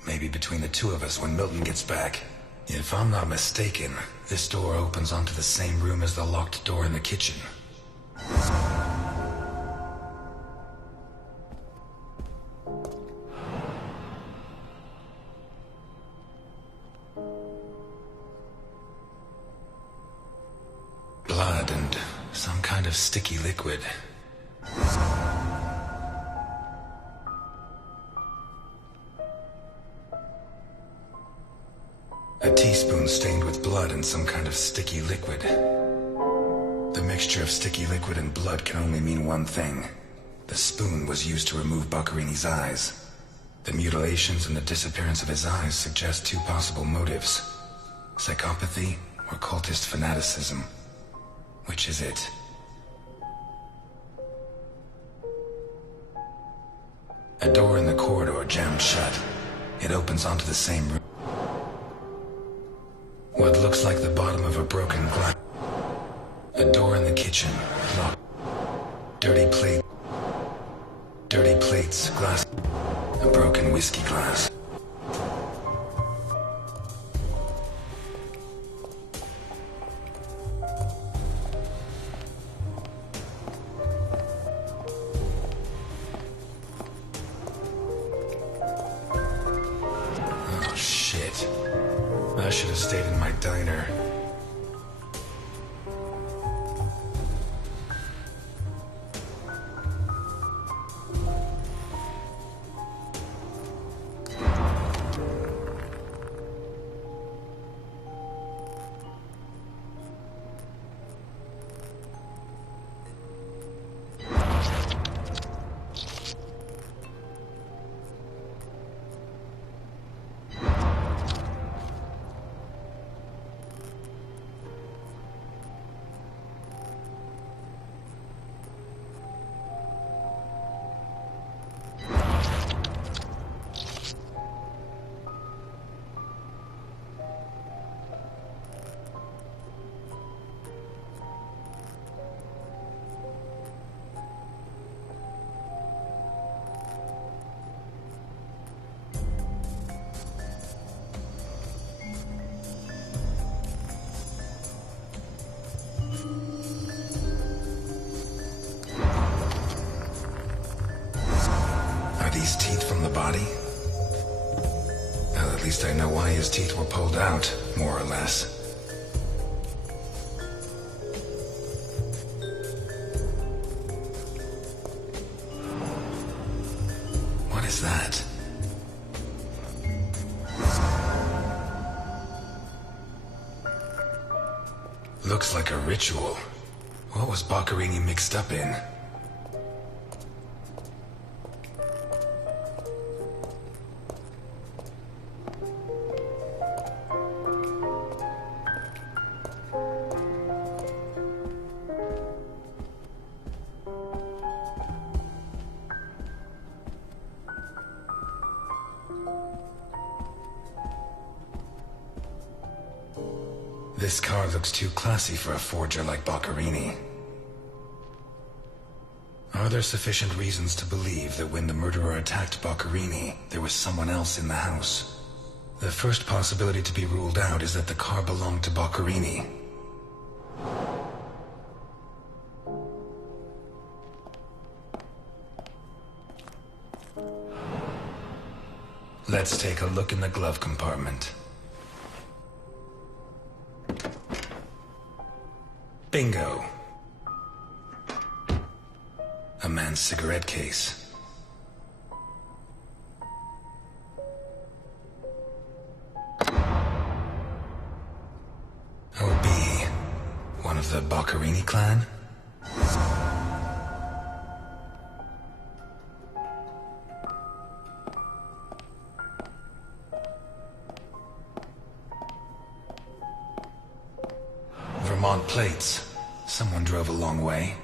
Maybe between the two of us when Milton gets back. If I'm not mistaken, this door opens onto the same room as the locked door in the kitchen. Blood and some kind of sticky liquid. A teaspoon stained with blood and some kind of sticky liquid. The mixture of sticky liquid and blood can only mean one thing. The spoon was used to remove Boccarini's eyes. The mutilations and the disappearance of his eyes suggest two possible motives: psychopathy or cultist fanaticism. Which is it? A door in the corridor jammed shut. It opens onto the same room. What looks like the bottom of a broken glass. A door in the kitchen, locked. Dirty plate. plates, glass, a broken whiskey glass. Oh, shit. I should have stayed in my diner. Are these teeth from the body? Well, at least I know why his teeth were pulled out, more or less. What is that? Looks like a ritual. What was Boccherini mixed up in? This car looks too classy for a forger like Boccherini. Are there sufficient reasons to believe that when the murderer attacked Boccherini, there was someone else in the house? The first possibility to be ruled out is that the car belonged to Boccherini. Let's take a look in the glove compartment. Bingo. A man's cigarette case. OB. One of the Boccherini clan? Vermont plates. Someone drove a long way.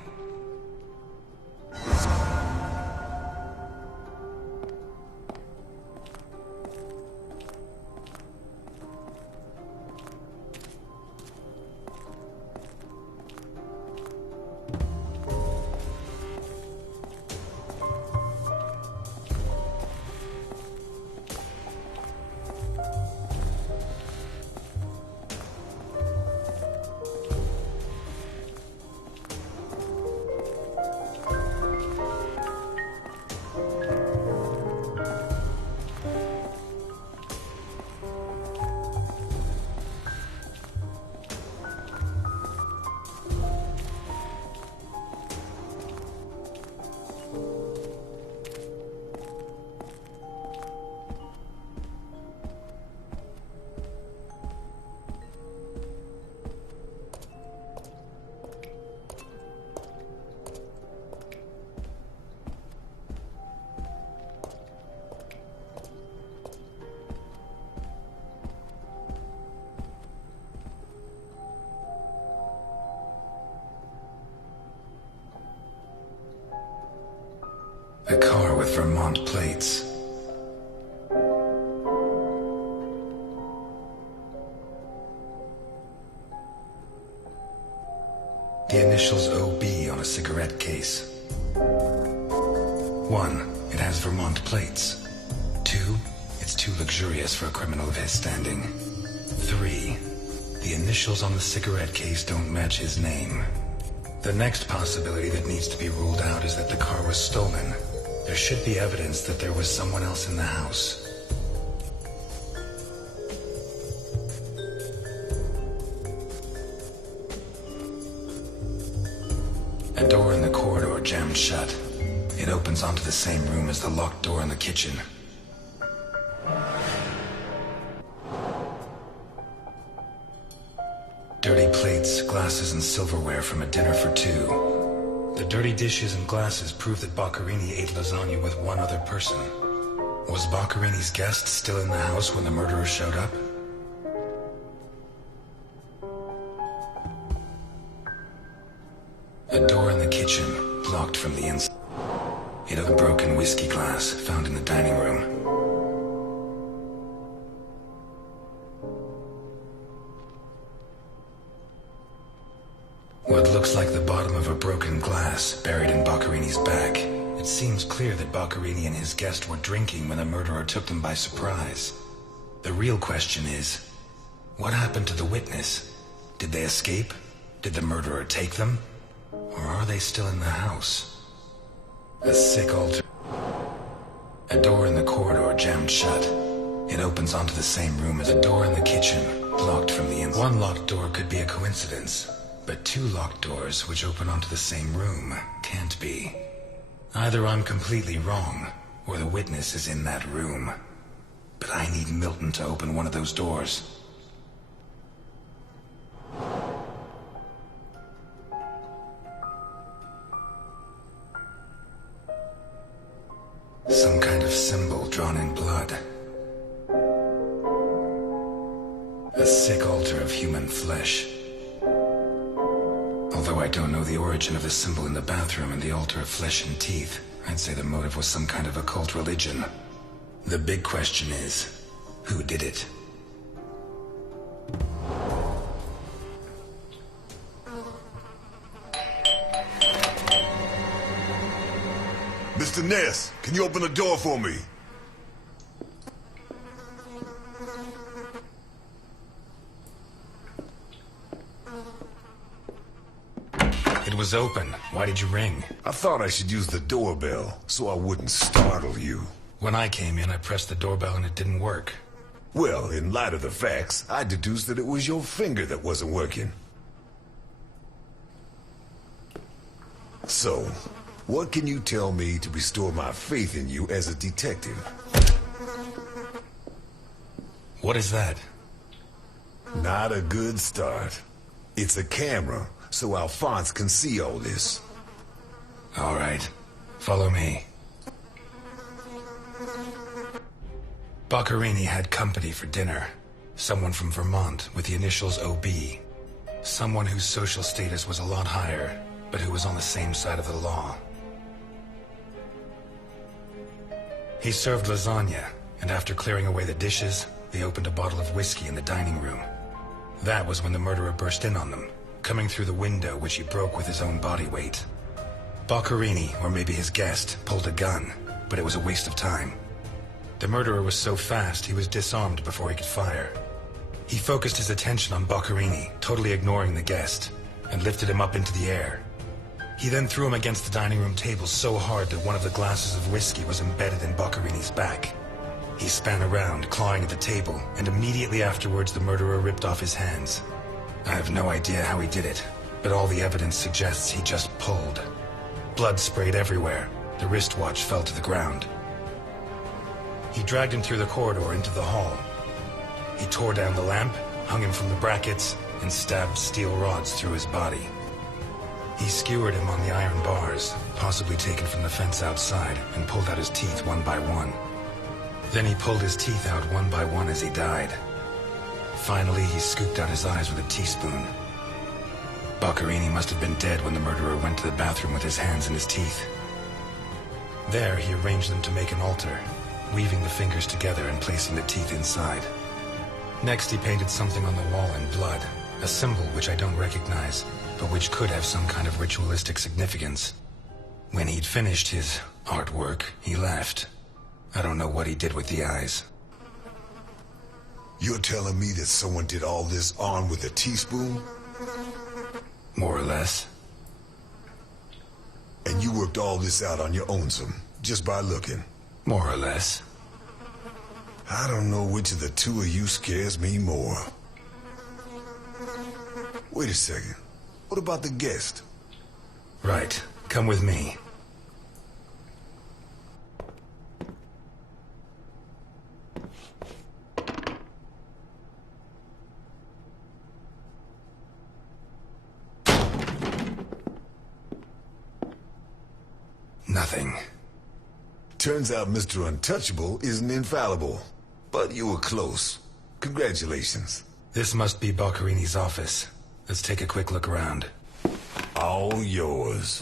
A car with Vermont plates. The initials OB on a cigarette case. 1, it has Vermont plates. 2, it's too luxurious for a criminal of his standing. 3, the initials on the cigarette case don't match his name. The next possibility that needs to be ruled out is that the car was stolen. There should be evidence that there was someone else in the house. A door in the corridor jammed shut. It opens onto the same room as the locked door in the kitchen. Dirty plates, glasses, and silverware from a dinner for 2. The dirty dishes and glasses prove that Boccherini ate lasagna with one other person. Was Boccherini's guest still in the house when the murderer showed up? A door in the kitchen, locked from the inside. It had a broken whiskey glass found in the dining room. What looks like the bottom of a broken glass buried in Boccherini's back. It seems clear that Boccherini and his guest were drinking when the murderer took them by surprise. The real question is, what happened to the witness? Did they escape? Did the murderer take them? Or are they still in the house? A sick altar. A door in the corridor jammed shut. It opens onto the same room as a door in the kitchen, locked from the inside. One locked door could be a coincidence, but 2 locked doors which open onto the same room can't be. Either I'm completely wrong, or the witness is in that room. But I need Milton to open one of those doors. Some kind of symbol drawn in blood. A sick altar of human flesh. Although I don't know the origin of the symbol in the bathroom and the altar of flesh and teeth, I'd say the motive was some kind of occult religion. The big question is, who did it? Mr. Ness, can you open the door for me? It was open. Why did you ring? I thought I should use the doorbell so I wouldn't startle you. When I came in, I pressed the doorbell and it didn't work. Well, in light of the facts, I deduced that it was your finger that wasn't working. So, what can you tell me to restore my faith in you as a detective? What is that? Not a good start. It's a camera, so Alphonse can see all this. All right. Follow me. Boccherini had company for dinner. Someone from Vermont with the initials OB. Someone whose social status was a lot higher, but who was on the same side of the law. He served lasagna, and after clearing away the dishes, they opened a bottle of whiskey in the dining room. That was when the murderer burst in on them, coming through the window which he broke with his own body weight. Boccherini, or maybe his guest, pulled a gun, but it was a waste of time. The murderer was so fast he was disarmed before he could fire. He focused his attention on Boccherini, totally ignoring the guest, and lifted him up into the air. He then threw him against the dining room table so hard that one of the glasses of whiskey was embedded in Boccherini's back. He span around, clawing at the table, and immediately afterwards the murderer ripped off his hands. I have no idea how he did it, but all the evidence suggests he just pulled. Blood sprayed everywhere. The wristwatch fell to the ground. He dragged him through the corridor into the hall. He tore down the lamp, hung him from the brackets, and stabbed steel rods through his body. He skewered him on the iron bars, possibly taken from the fence outside, and pulled out his teeth one by one. Then he pulled his teeth out one by one as he died. Finally, he scooped out his eyes with a teaspoon. Boccherini must have been dead when the murderer went to the bathroom with his hands in his teeth. There, he arranged them to make an altar, weaving the fingers together and placing the teeth inside. Next, he painted something on the wall in blood, a symbol which I don't recognize, but which could have some kind of ritualistic significance. When he'd finished, his Artwork. He left. I don't know what he did with the eyes. You're telling me that someone did all this armed with a teaspoon? More or less. And you worked all this out on your own, just by looking? More or less. I don't know which of the two of you scares me more. Wait a second. What about the guest? Right. Come with me. Nothing. Turns out Mr. Untouchable isn't infallible. But you were close. Congratulations. This must be Boccarini's office. Let's take a quick look around. All yours.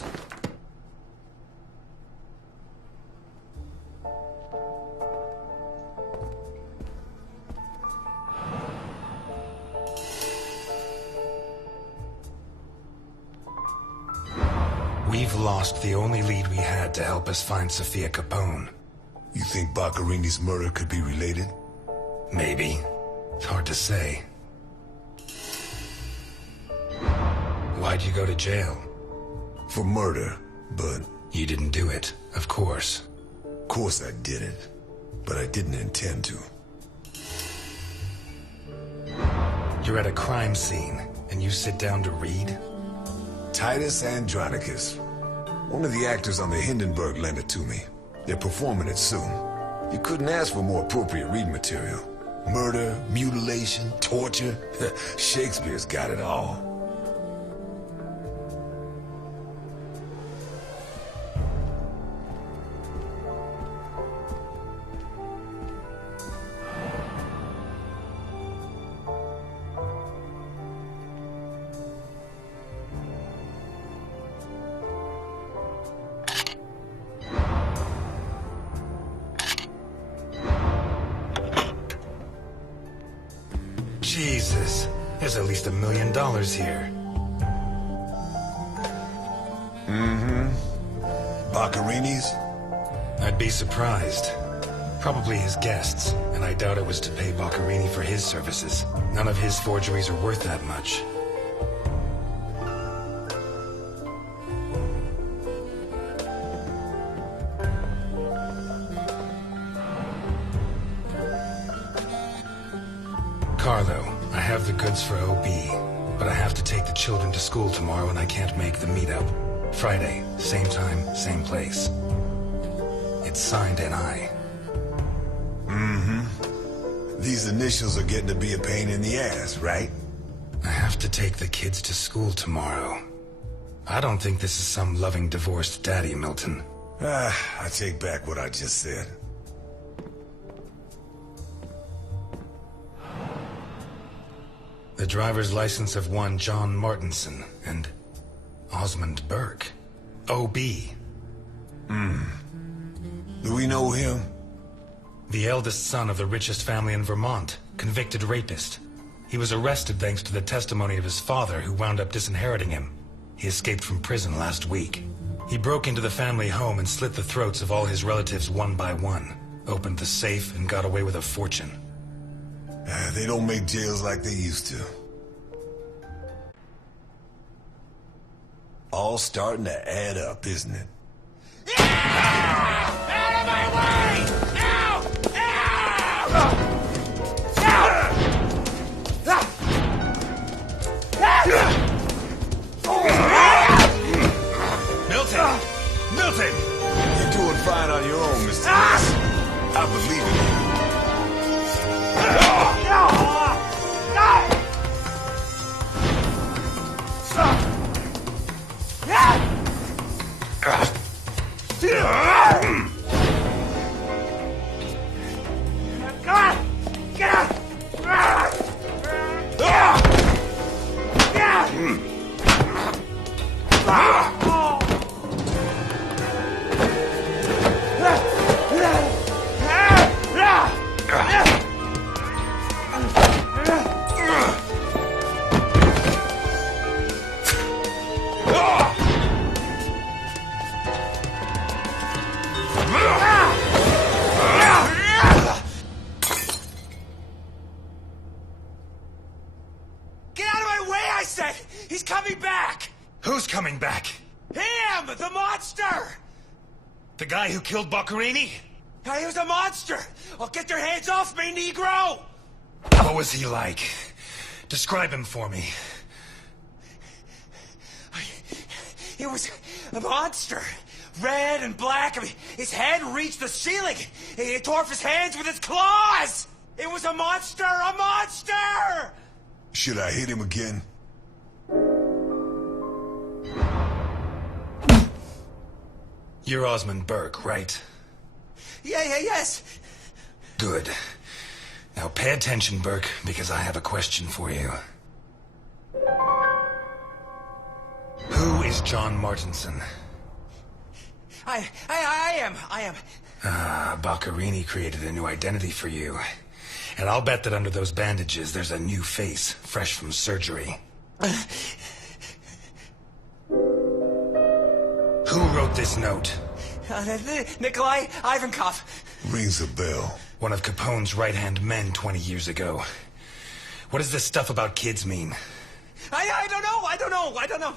We've lost the only lead we had to help us find Sophia Capone. You think Boccarini's murder could be related? Maybe. It's hard to say. Why'd you go to jail? For murder, but... You didn't do it, of course. Of course I didn't. But I didn't intend to. You're at a crime scene, and you sit down to read? Titus Andronicus. One of the actors on the Hindenburg lent it to me. They're performing it soon. You couldn't ask for more appropriate reading material. Murder, mutilation, torture. Shakespeare's got it all. Jesus, there's at least $1 million here. Boccarini's? I'd be surprised. Probably his guests, and I doubt it was to pay Boccarini for his services. None of his forgeries are worth that much. Carlo, I have the goods for OB, but I have to take the children to school tomorrow and I can't make the meetup. Friday, same time, same place. It's signed NI. These initials are getting to be a pain in the ass, right? I have to take the kids to school tomorrow. I don't think this is some loving divorced daddy, Milton. I take back what I just said. The driver's license of one John Martinson and Osmond Burke. OB. Do we know him? The eldest son of the richest family in Vermont, convicted rapist. He was arrested thanks to the testimony of his father, who wound up disinheriting him. He escaped from prison last week. He broke into the family home and slit the throats of all his relatives one by one, opened the safe, and got away with a fortune. They don't make jails like they used to. All starting to add up, isn't it? Out of my way! Now! Milton! Milton! You're doing fine on your own, Mr. Ness. I believe in you. He's coming back! Who's coming back? Him! The monster! The guy who killed Boccherini? He was a monster! Oh, get your hands off me, Negro! What was he like? Describe him for me. He was a monster. Red and black. I mean, his head reached the ceiling. He tore off his hands with his claws! It was a monster! A monster! Should I hit him again? You're Osmond Burke, right? Yes. Good. Now pay attention, Burke, because I have a question for you. Who is John Martinson? I am. Boccherini created a new identity for you. And I'll bet that under those bandages, there's a new face, fresh from surgery. Who wrote this note? Nikolai Ivankov. Rings a bell. One of Capone's right-hand men 20 years ago. What does this stuff about kids mean? I don't know.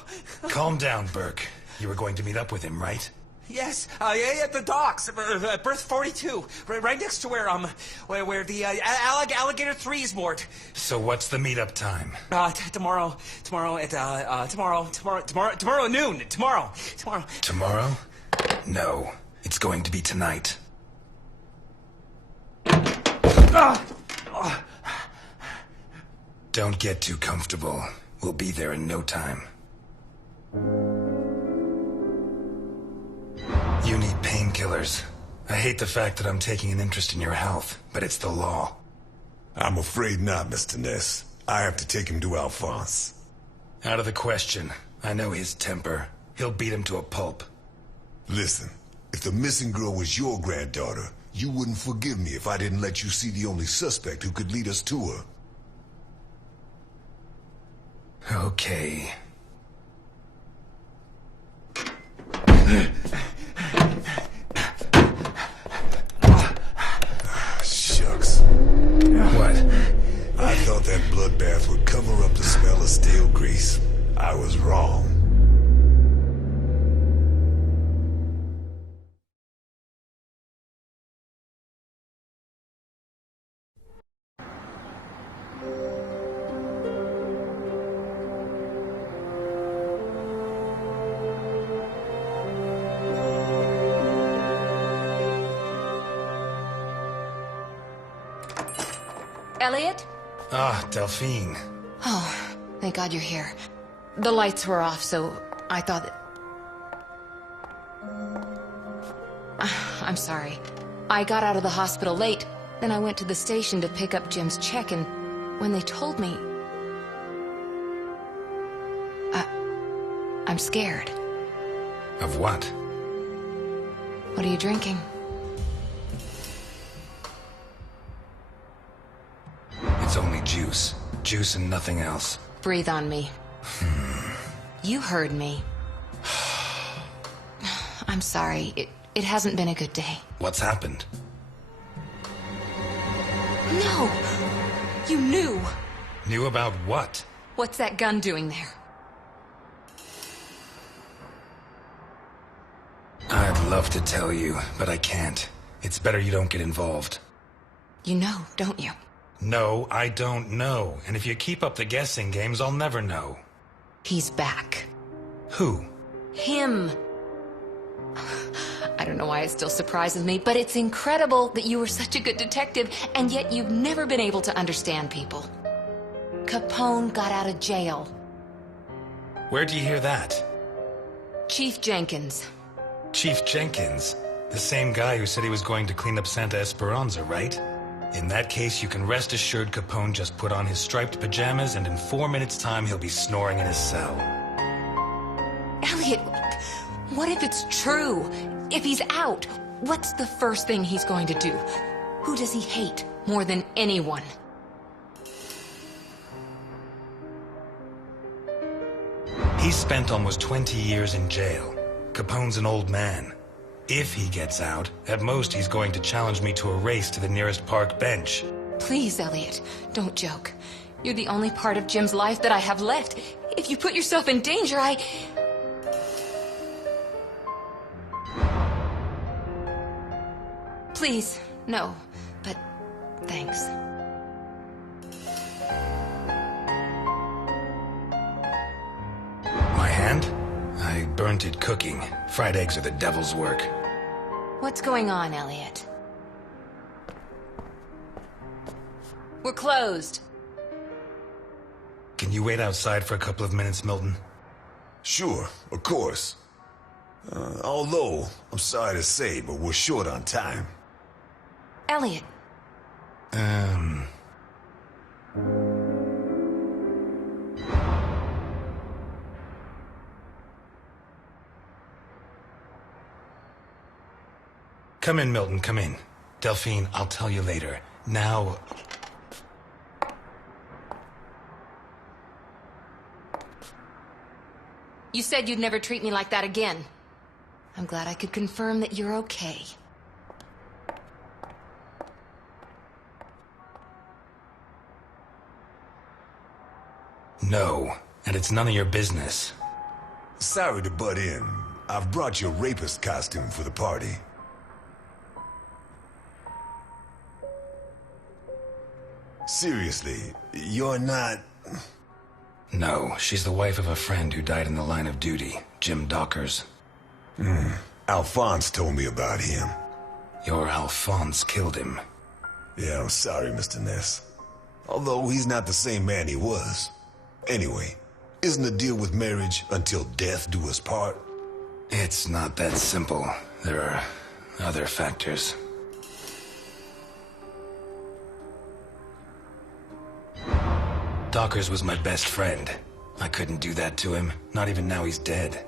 Calm down, Burke. You were going to meet up with him, right? Yes, at the docks, berth 42, right next to where the Alligator 3 is moored. So what's the meetup time? Tomorrow at noon. Tomorrow. Tomorrow? No, it's going to be tonight. Don't get too comfortable. We'll be there in no time. You need painkillers. I hate the fact that I'm taking an interest in your health, but it's the law. I'm afraid not, Mr. Ness. I have to take him to Alphonse. Out of the question. I know his temper. He'll beat him to a pulp. Listen, if the missing girl was your granddaughter, you wouldn't forgive me if I didn't let you see the only suspect who could lead us to her. Okay. Shucks. What? I thought that bloodbath would cover up the smell of stale grease. I was wrong. Elliot? Ah, Delphine. Oh, thank God you're here. The lights were off, so I thought that... I'm sorry. I got out of the hospital late, then I went to the station to pick up Jim's check, and when they told me... I'm scared. Of what? What are you drinking? It's only juice. Juice and nothing else. Breathe on me. You heard me. I'm sorry. It hasn't been a good day. What's happened? No! You knew! Knew about what? What's that gun doing there? I'd love to tell you, but I can't. It's better you don't get involved. You know, don't you? No, I don't know. And if you keep up the guessing games, I'll never know. He's back. Who? Him. I don't know why it still surprises me, but it's incredible that you were such a good detective, and yet you've never been able to understand people. Capone got out of jail. Where'd you hear that? Chief Jenkins. Chief Jenkins? The same guy who said he was going to clean up Santa Esperanza, right? In that case, you can rest assured Capone just put on his striped pajamas, and in 4 minutes' time, he'll be snoring in his cell. Elliot, what if it's true? If he's out, what's the first thing he's going to do? Who does he hate more than anyone? He spent almost 20 years in jail. Capone's an old man. If he gets out, at most he's going to challenge me to a race to the nearest park bench. Please, Elliot, don't joke. You're the only part of Jim's life that I have left. If you put yourself in danger, Please, no. But thanks. My hand? I burnt it cooking. Fried eggs are the devil's work. What's going on, Elliot? We're closed. Can you wait outside for a couple of minutes, Milton? Sure, of course. Although, I'm sorry to say, but we're short on time. Elliot. Come in, Milton, come in. Delphine, I'll tell you later. Now... You said you'd never treat me like that again. I'm glad I could confirm that you're okay. No, and it's none of your business. Sorry to butt in. I've brought your rapist costume for the party. Seriously, you're not... No, she's the wife of a friend who died in the line of duty, Jim Dockers. Alphonse told me about him. Your Alphonse killed him. Yeah, I'm sorry, Mr. Ness. Although he's not the same man he was. Anyway, isn't the deal with marriage until death do us part? It's not that simple. There are other factors. Dockers was my best friend. I couldn't do that to him, not even now he's dead.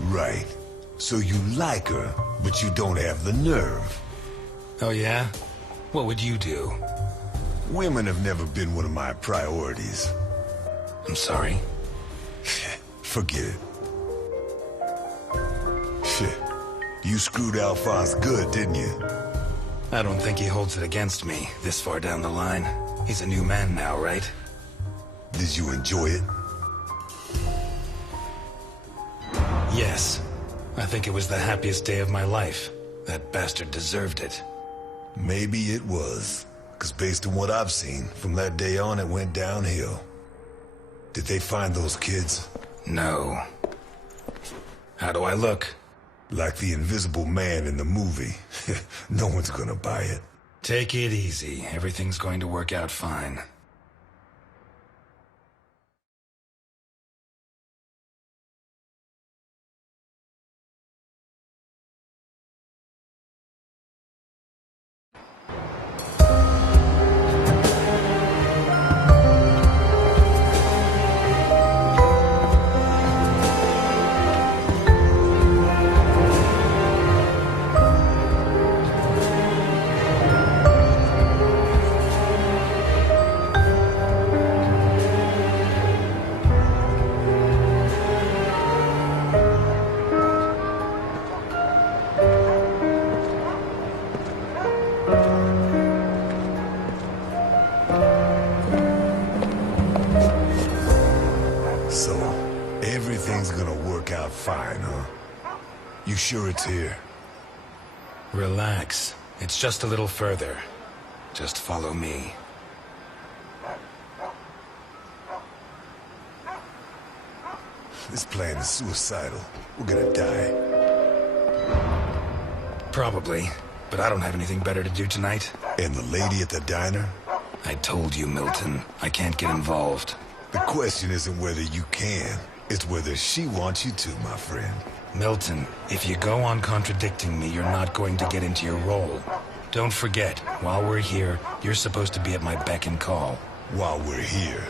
Right. So you like her, but you don't have the nerve. Oh yeah? What would you do? Women have never been one of my priorities. I'm sorry? Forget it. Shit. You screwed Alphonse good, didn't you? I don't think he holds it against me, this far down the line. He's a new man now, right? Did you enjoy it? Yes. I think it was the happiest day of my life. That bastard deserved it. Maybe it was. Because based on what I've seen, from that day on it went downhill. Did they find those kids? No. How do I look? Like the invisible man in the movie. No one's gonna buy it. Take it easy. Everything's going to work out fine. So, everything's gonna work out fine, huh? You sure it's here? Relax. It's just a little further. Just follow me. This plan is suicidal. We're gonna die. Probably. But I don't have anything better to do tonight. And the lady at the diner? I told you, Milton. I can't get involved. The question isn't whether you can, it's whether she wants you to, my friend. Milton, if you go on contradicting me, you're not going to get into your role. Don't forget, while we're here, you're supposed to be at my beck and call. While we're here.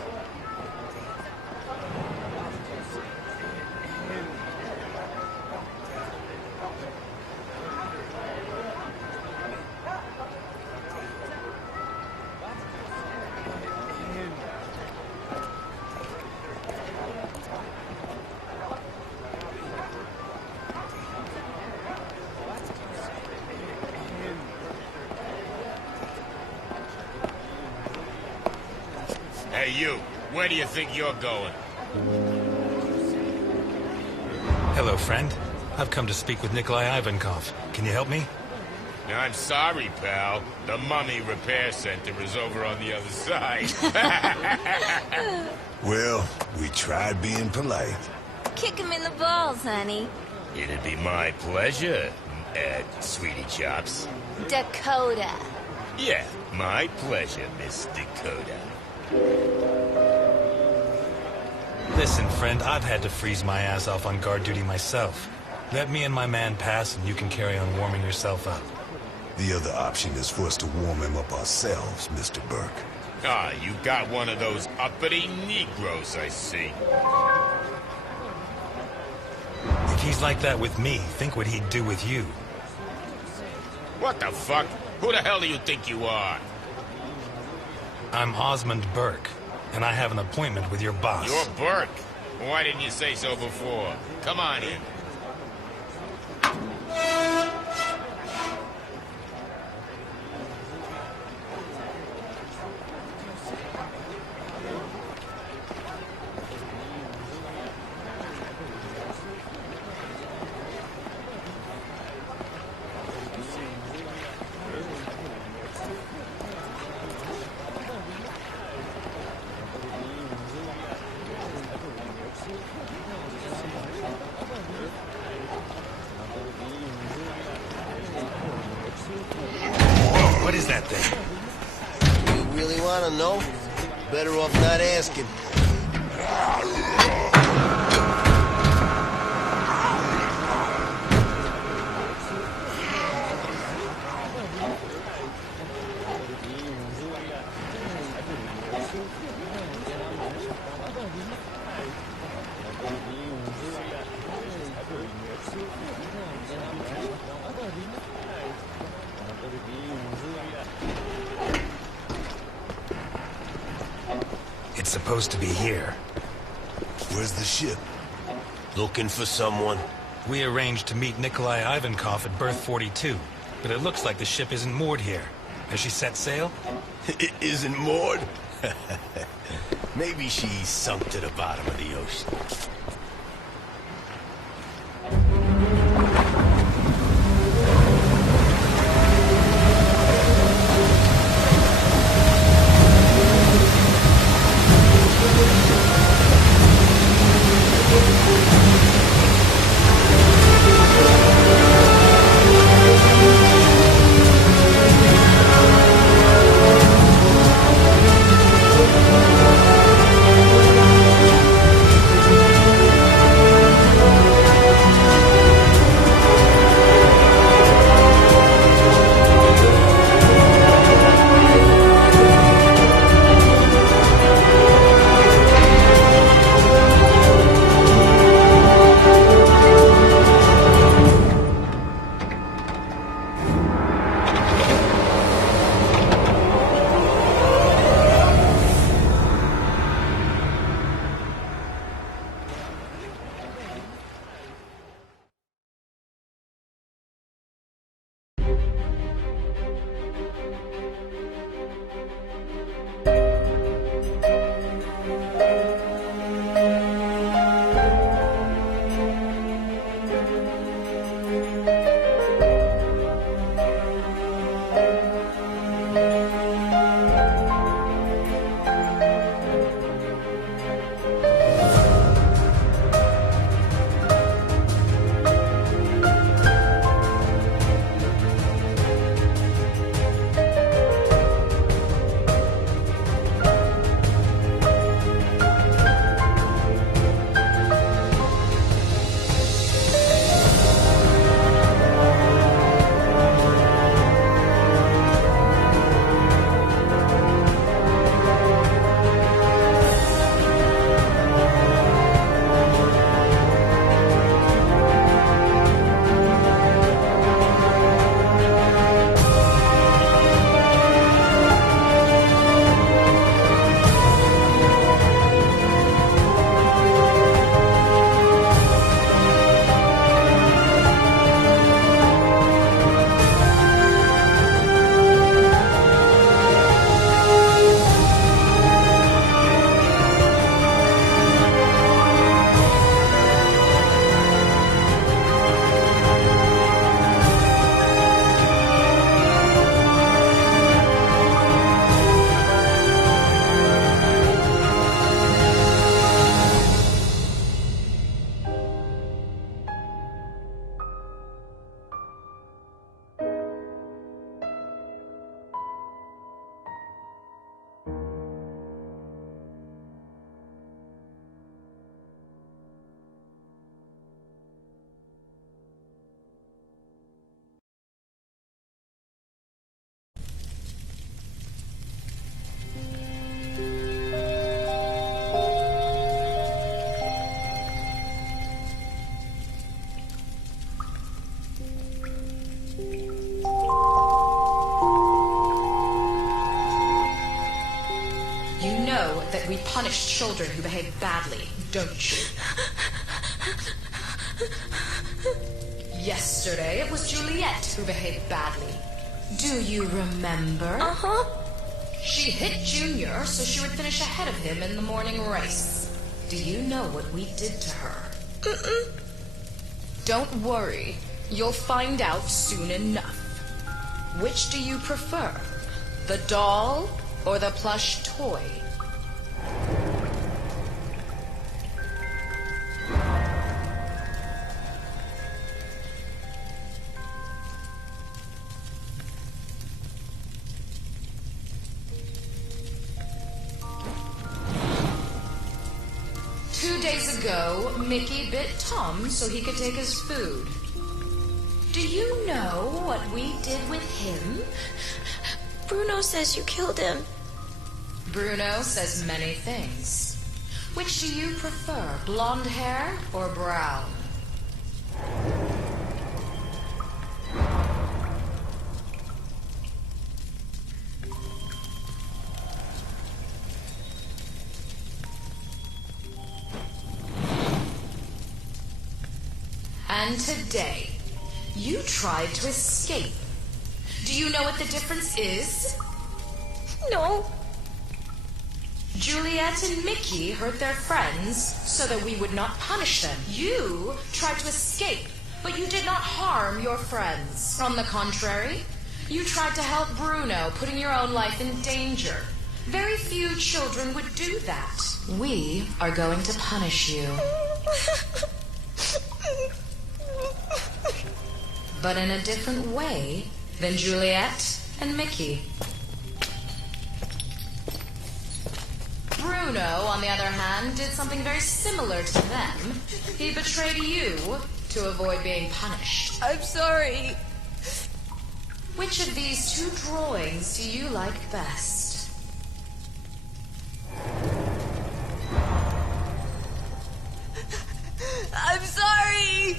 Hey, you. Where do you think you're going? Hello, friend. I've come to speak with Nikolai Ivankov. Can you help me? I'm sorry, pal. The Mummy Repair Center is over on the other side. Well, we tried being polite. Kick him in the balls, honey. It'd be my pleasure, Sweetie Chops. Dakota. Yeah, my pleasure, Miss Dakota. Listen, friend, I've had to freeze my ass off on guard duty myself. Let me and my man pass, and you can carry on warming yourself up. The other option is for us to warm him up ourselves, Mr. Burke. Ah, you got one of those uppity Negroes, I see. If he's like that with me, think what he'd do with you. What the fuck? Who the hell do you think you are? I'm Osmond Burke, and I have an appointment with your boss. You're Burke. Why didn't you say so before? Come on in. What is that thing? You really want to know? Better off not asking. It's supposed to be here. Where's the ship? Looking for someone? We arranged to meet Nikolai Ivankov at berth 42, but it looks like the ship isn't moored here. Has she set sail? It isn't moored? Maybe she sunk to the bottom of the ocean. know that we punish children who behave badly, don't you? Yesterday, it was Juliet who behaved badly. Do you remember? Uh-huh. She hit Junior so she would finish ahead of him in the morning race. Do you know what we did to her? Mm-mm. Don't worry. You'll find out soon enough. Which do you prefer? The doll or the plush toy? 2 days ago, Mickey bit Tom so he could take his food. Do you know what we did with him? Bruno says you killed him. Bruno says many things. Which do you prefer, blonde hair or brown? And today, you tried to escape. Do you know what the difference is? No. Juliet and Mickey hurt their friends so that we would not punish them. You tried to escape, but you did not harm your friends. On the contrary, you tried to help Bruno, putting your own life in danger. Very few children would do that. We are going to punish you. But in a different way than Juliet and Mickey. Bruno, on the other hand, did something very similar to them. He betrayed you to avoid being punished. I'm sorry. Which of these two drawings do you like best? I'm sorry.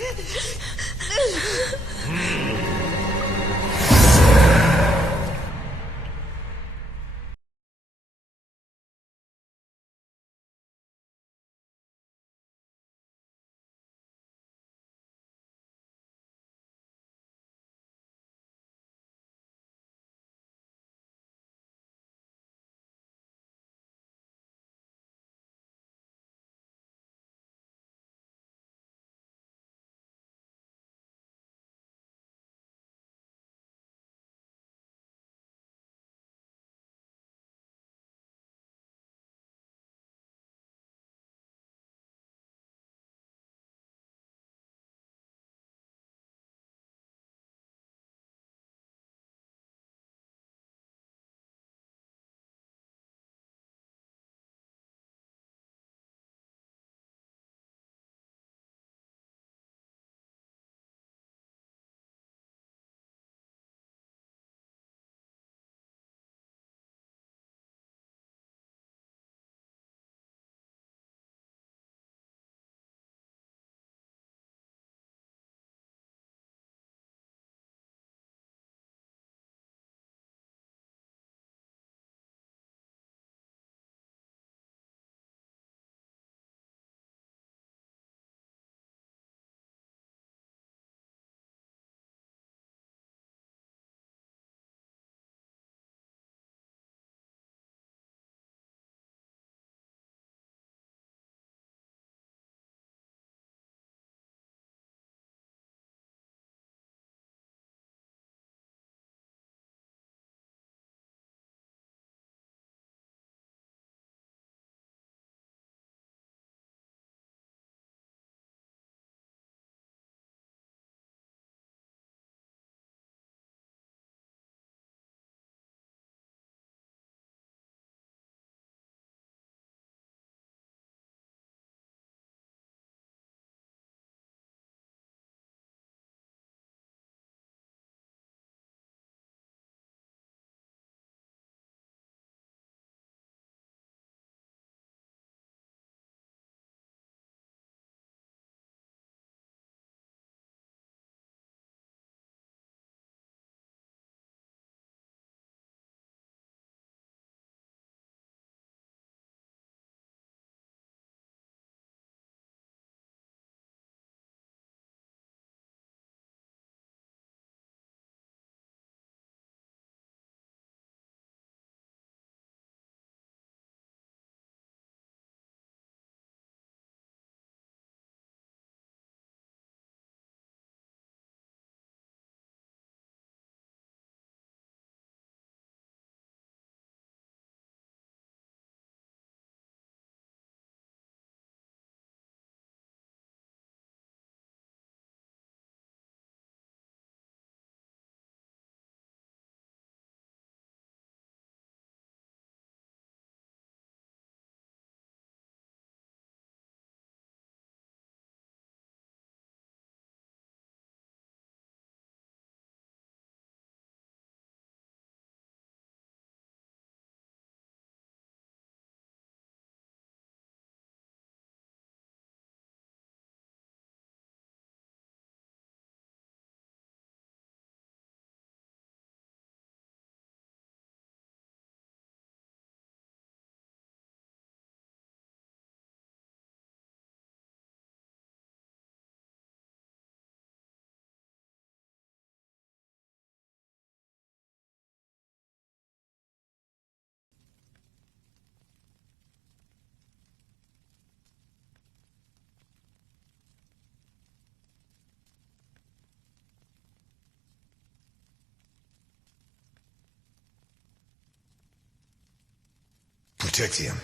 protect him.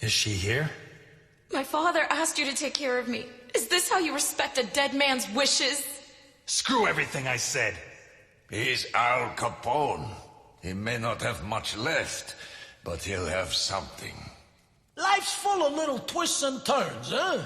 Is she here? My father asked you to take care of me. Is this how you respect a dead man's wishes? Screw everything I said. He's Al Capone. He may not have much left, but he'll have something. Life's full of little twists and turns, huh?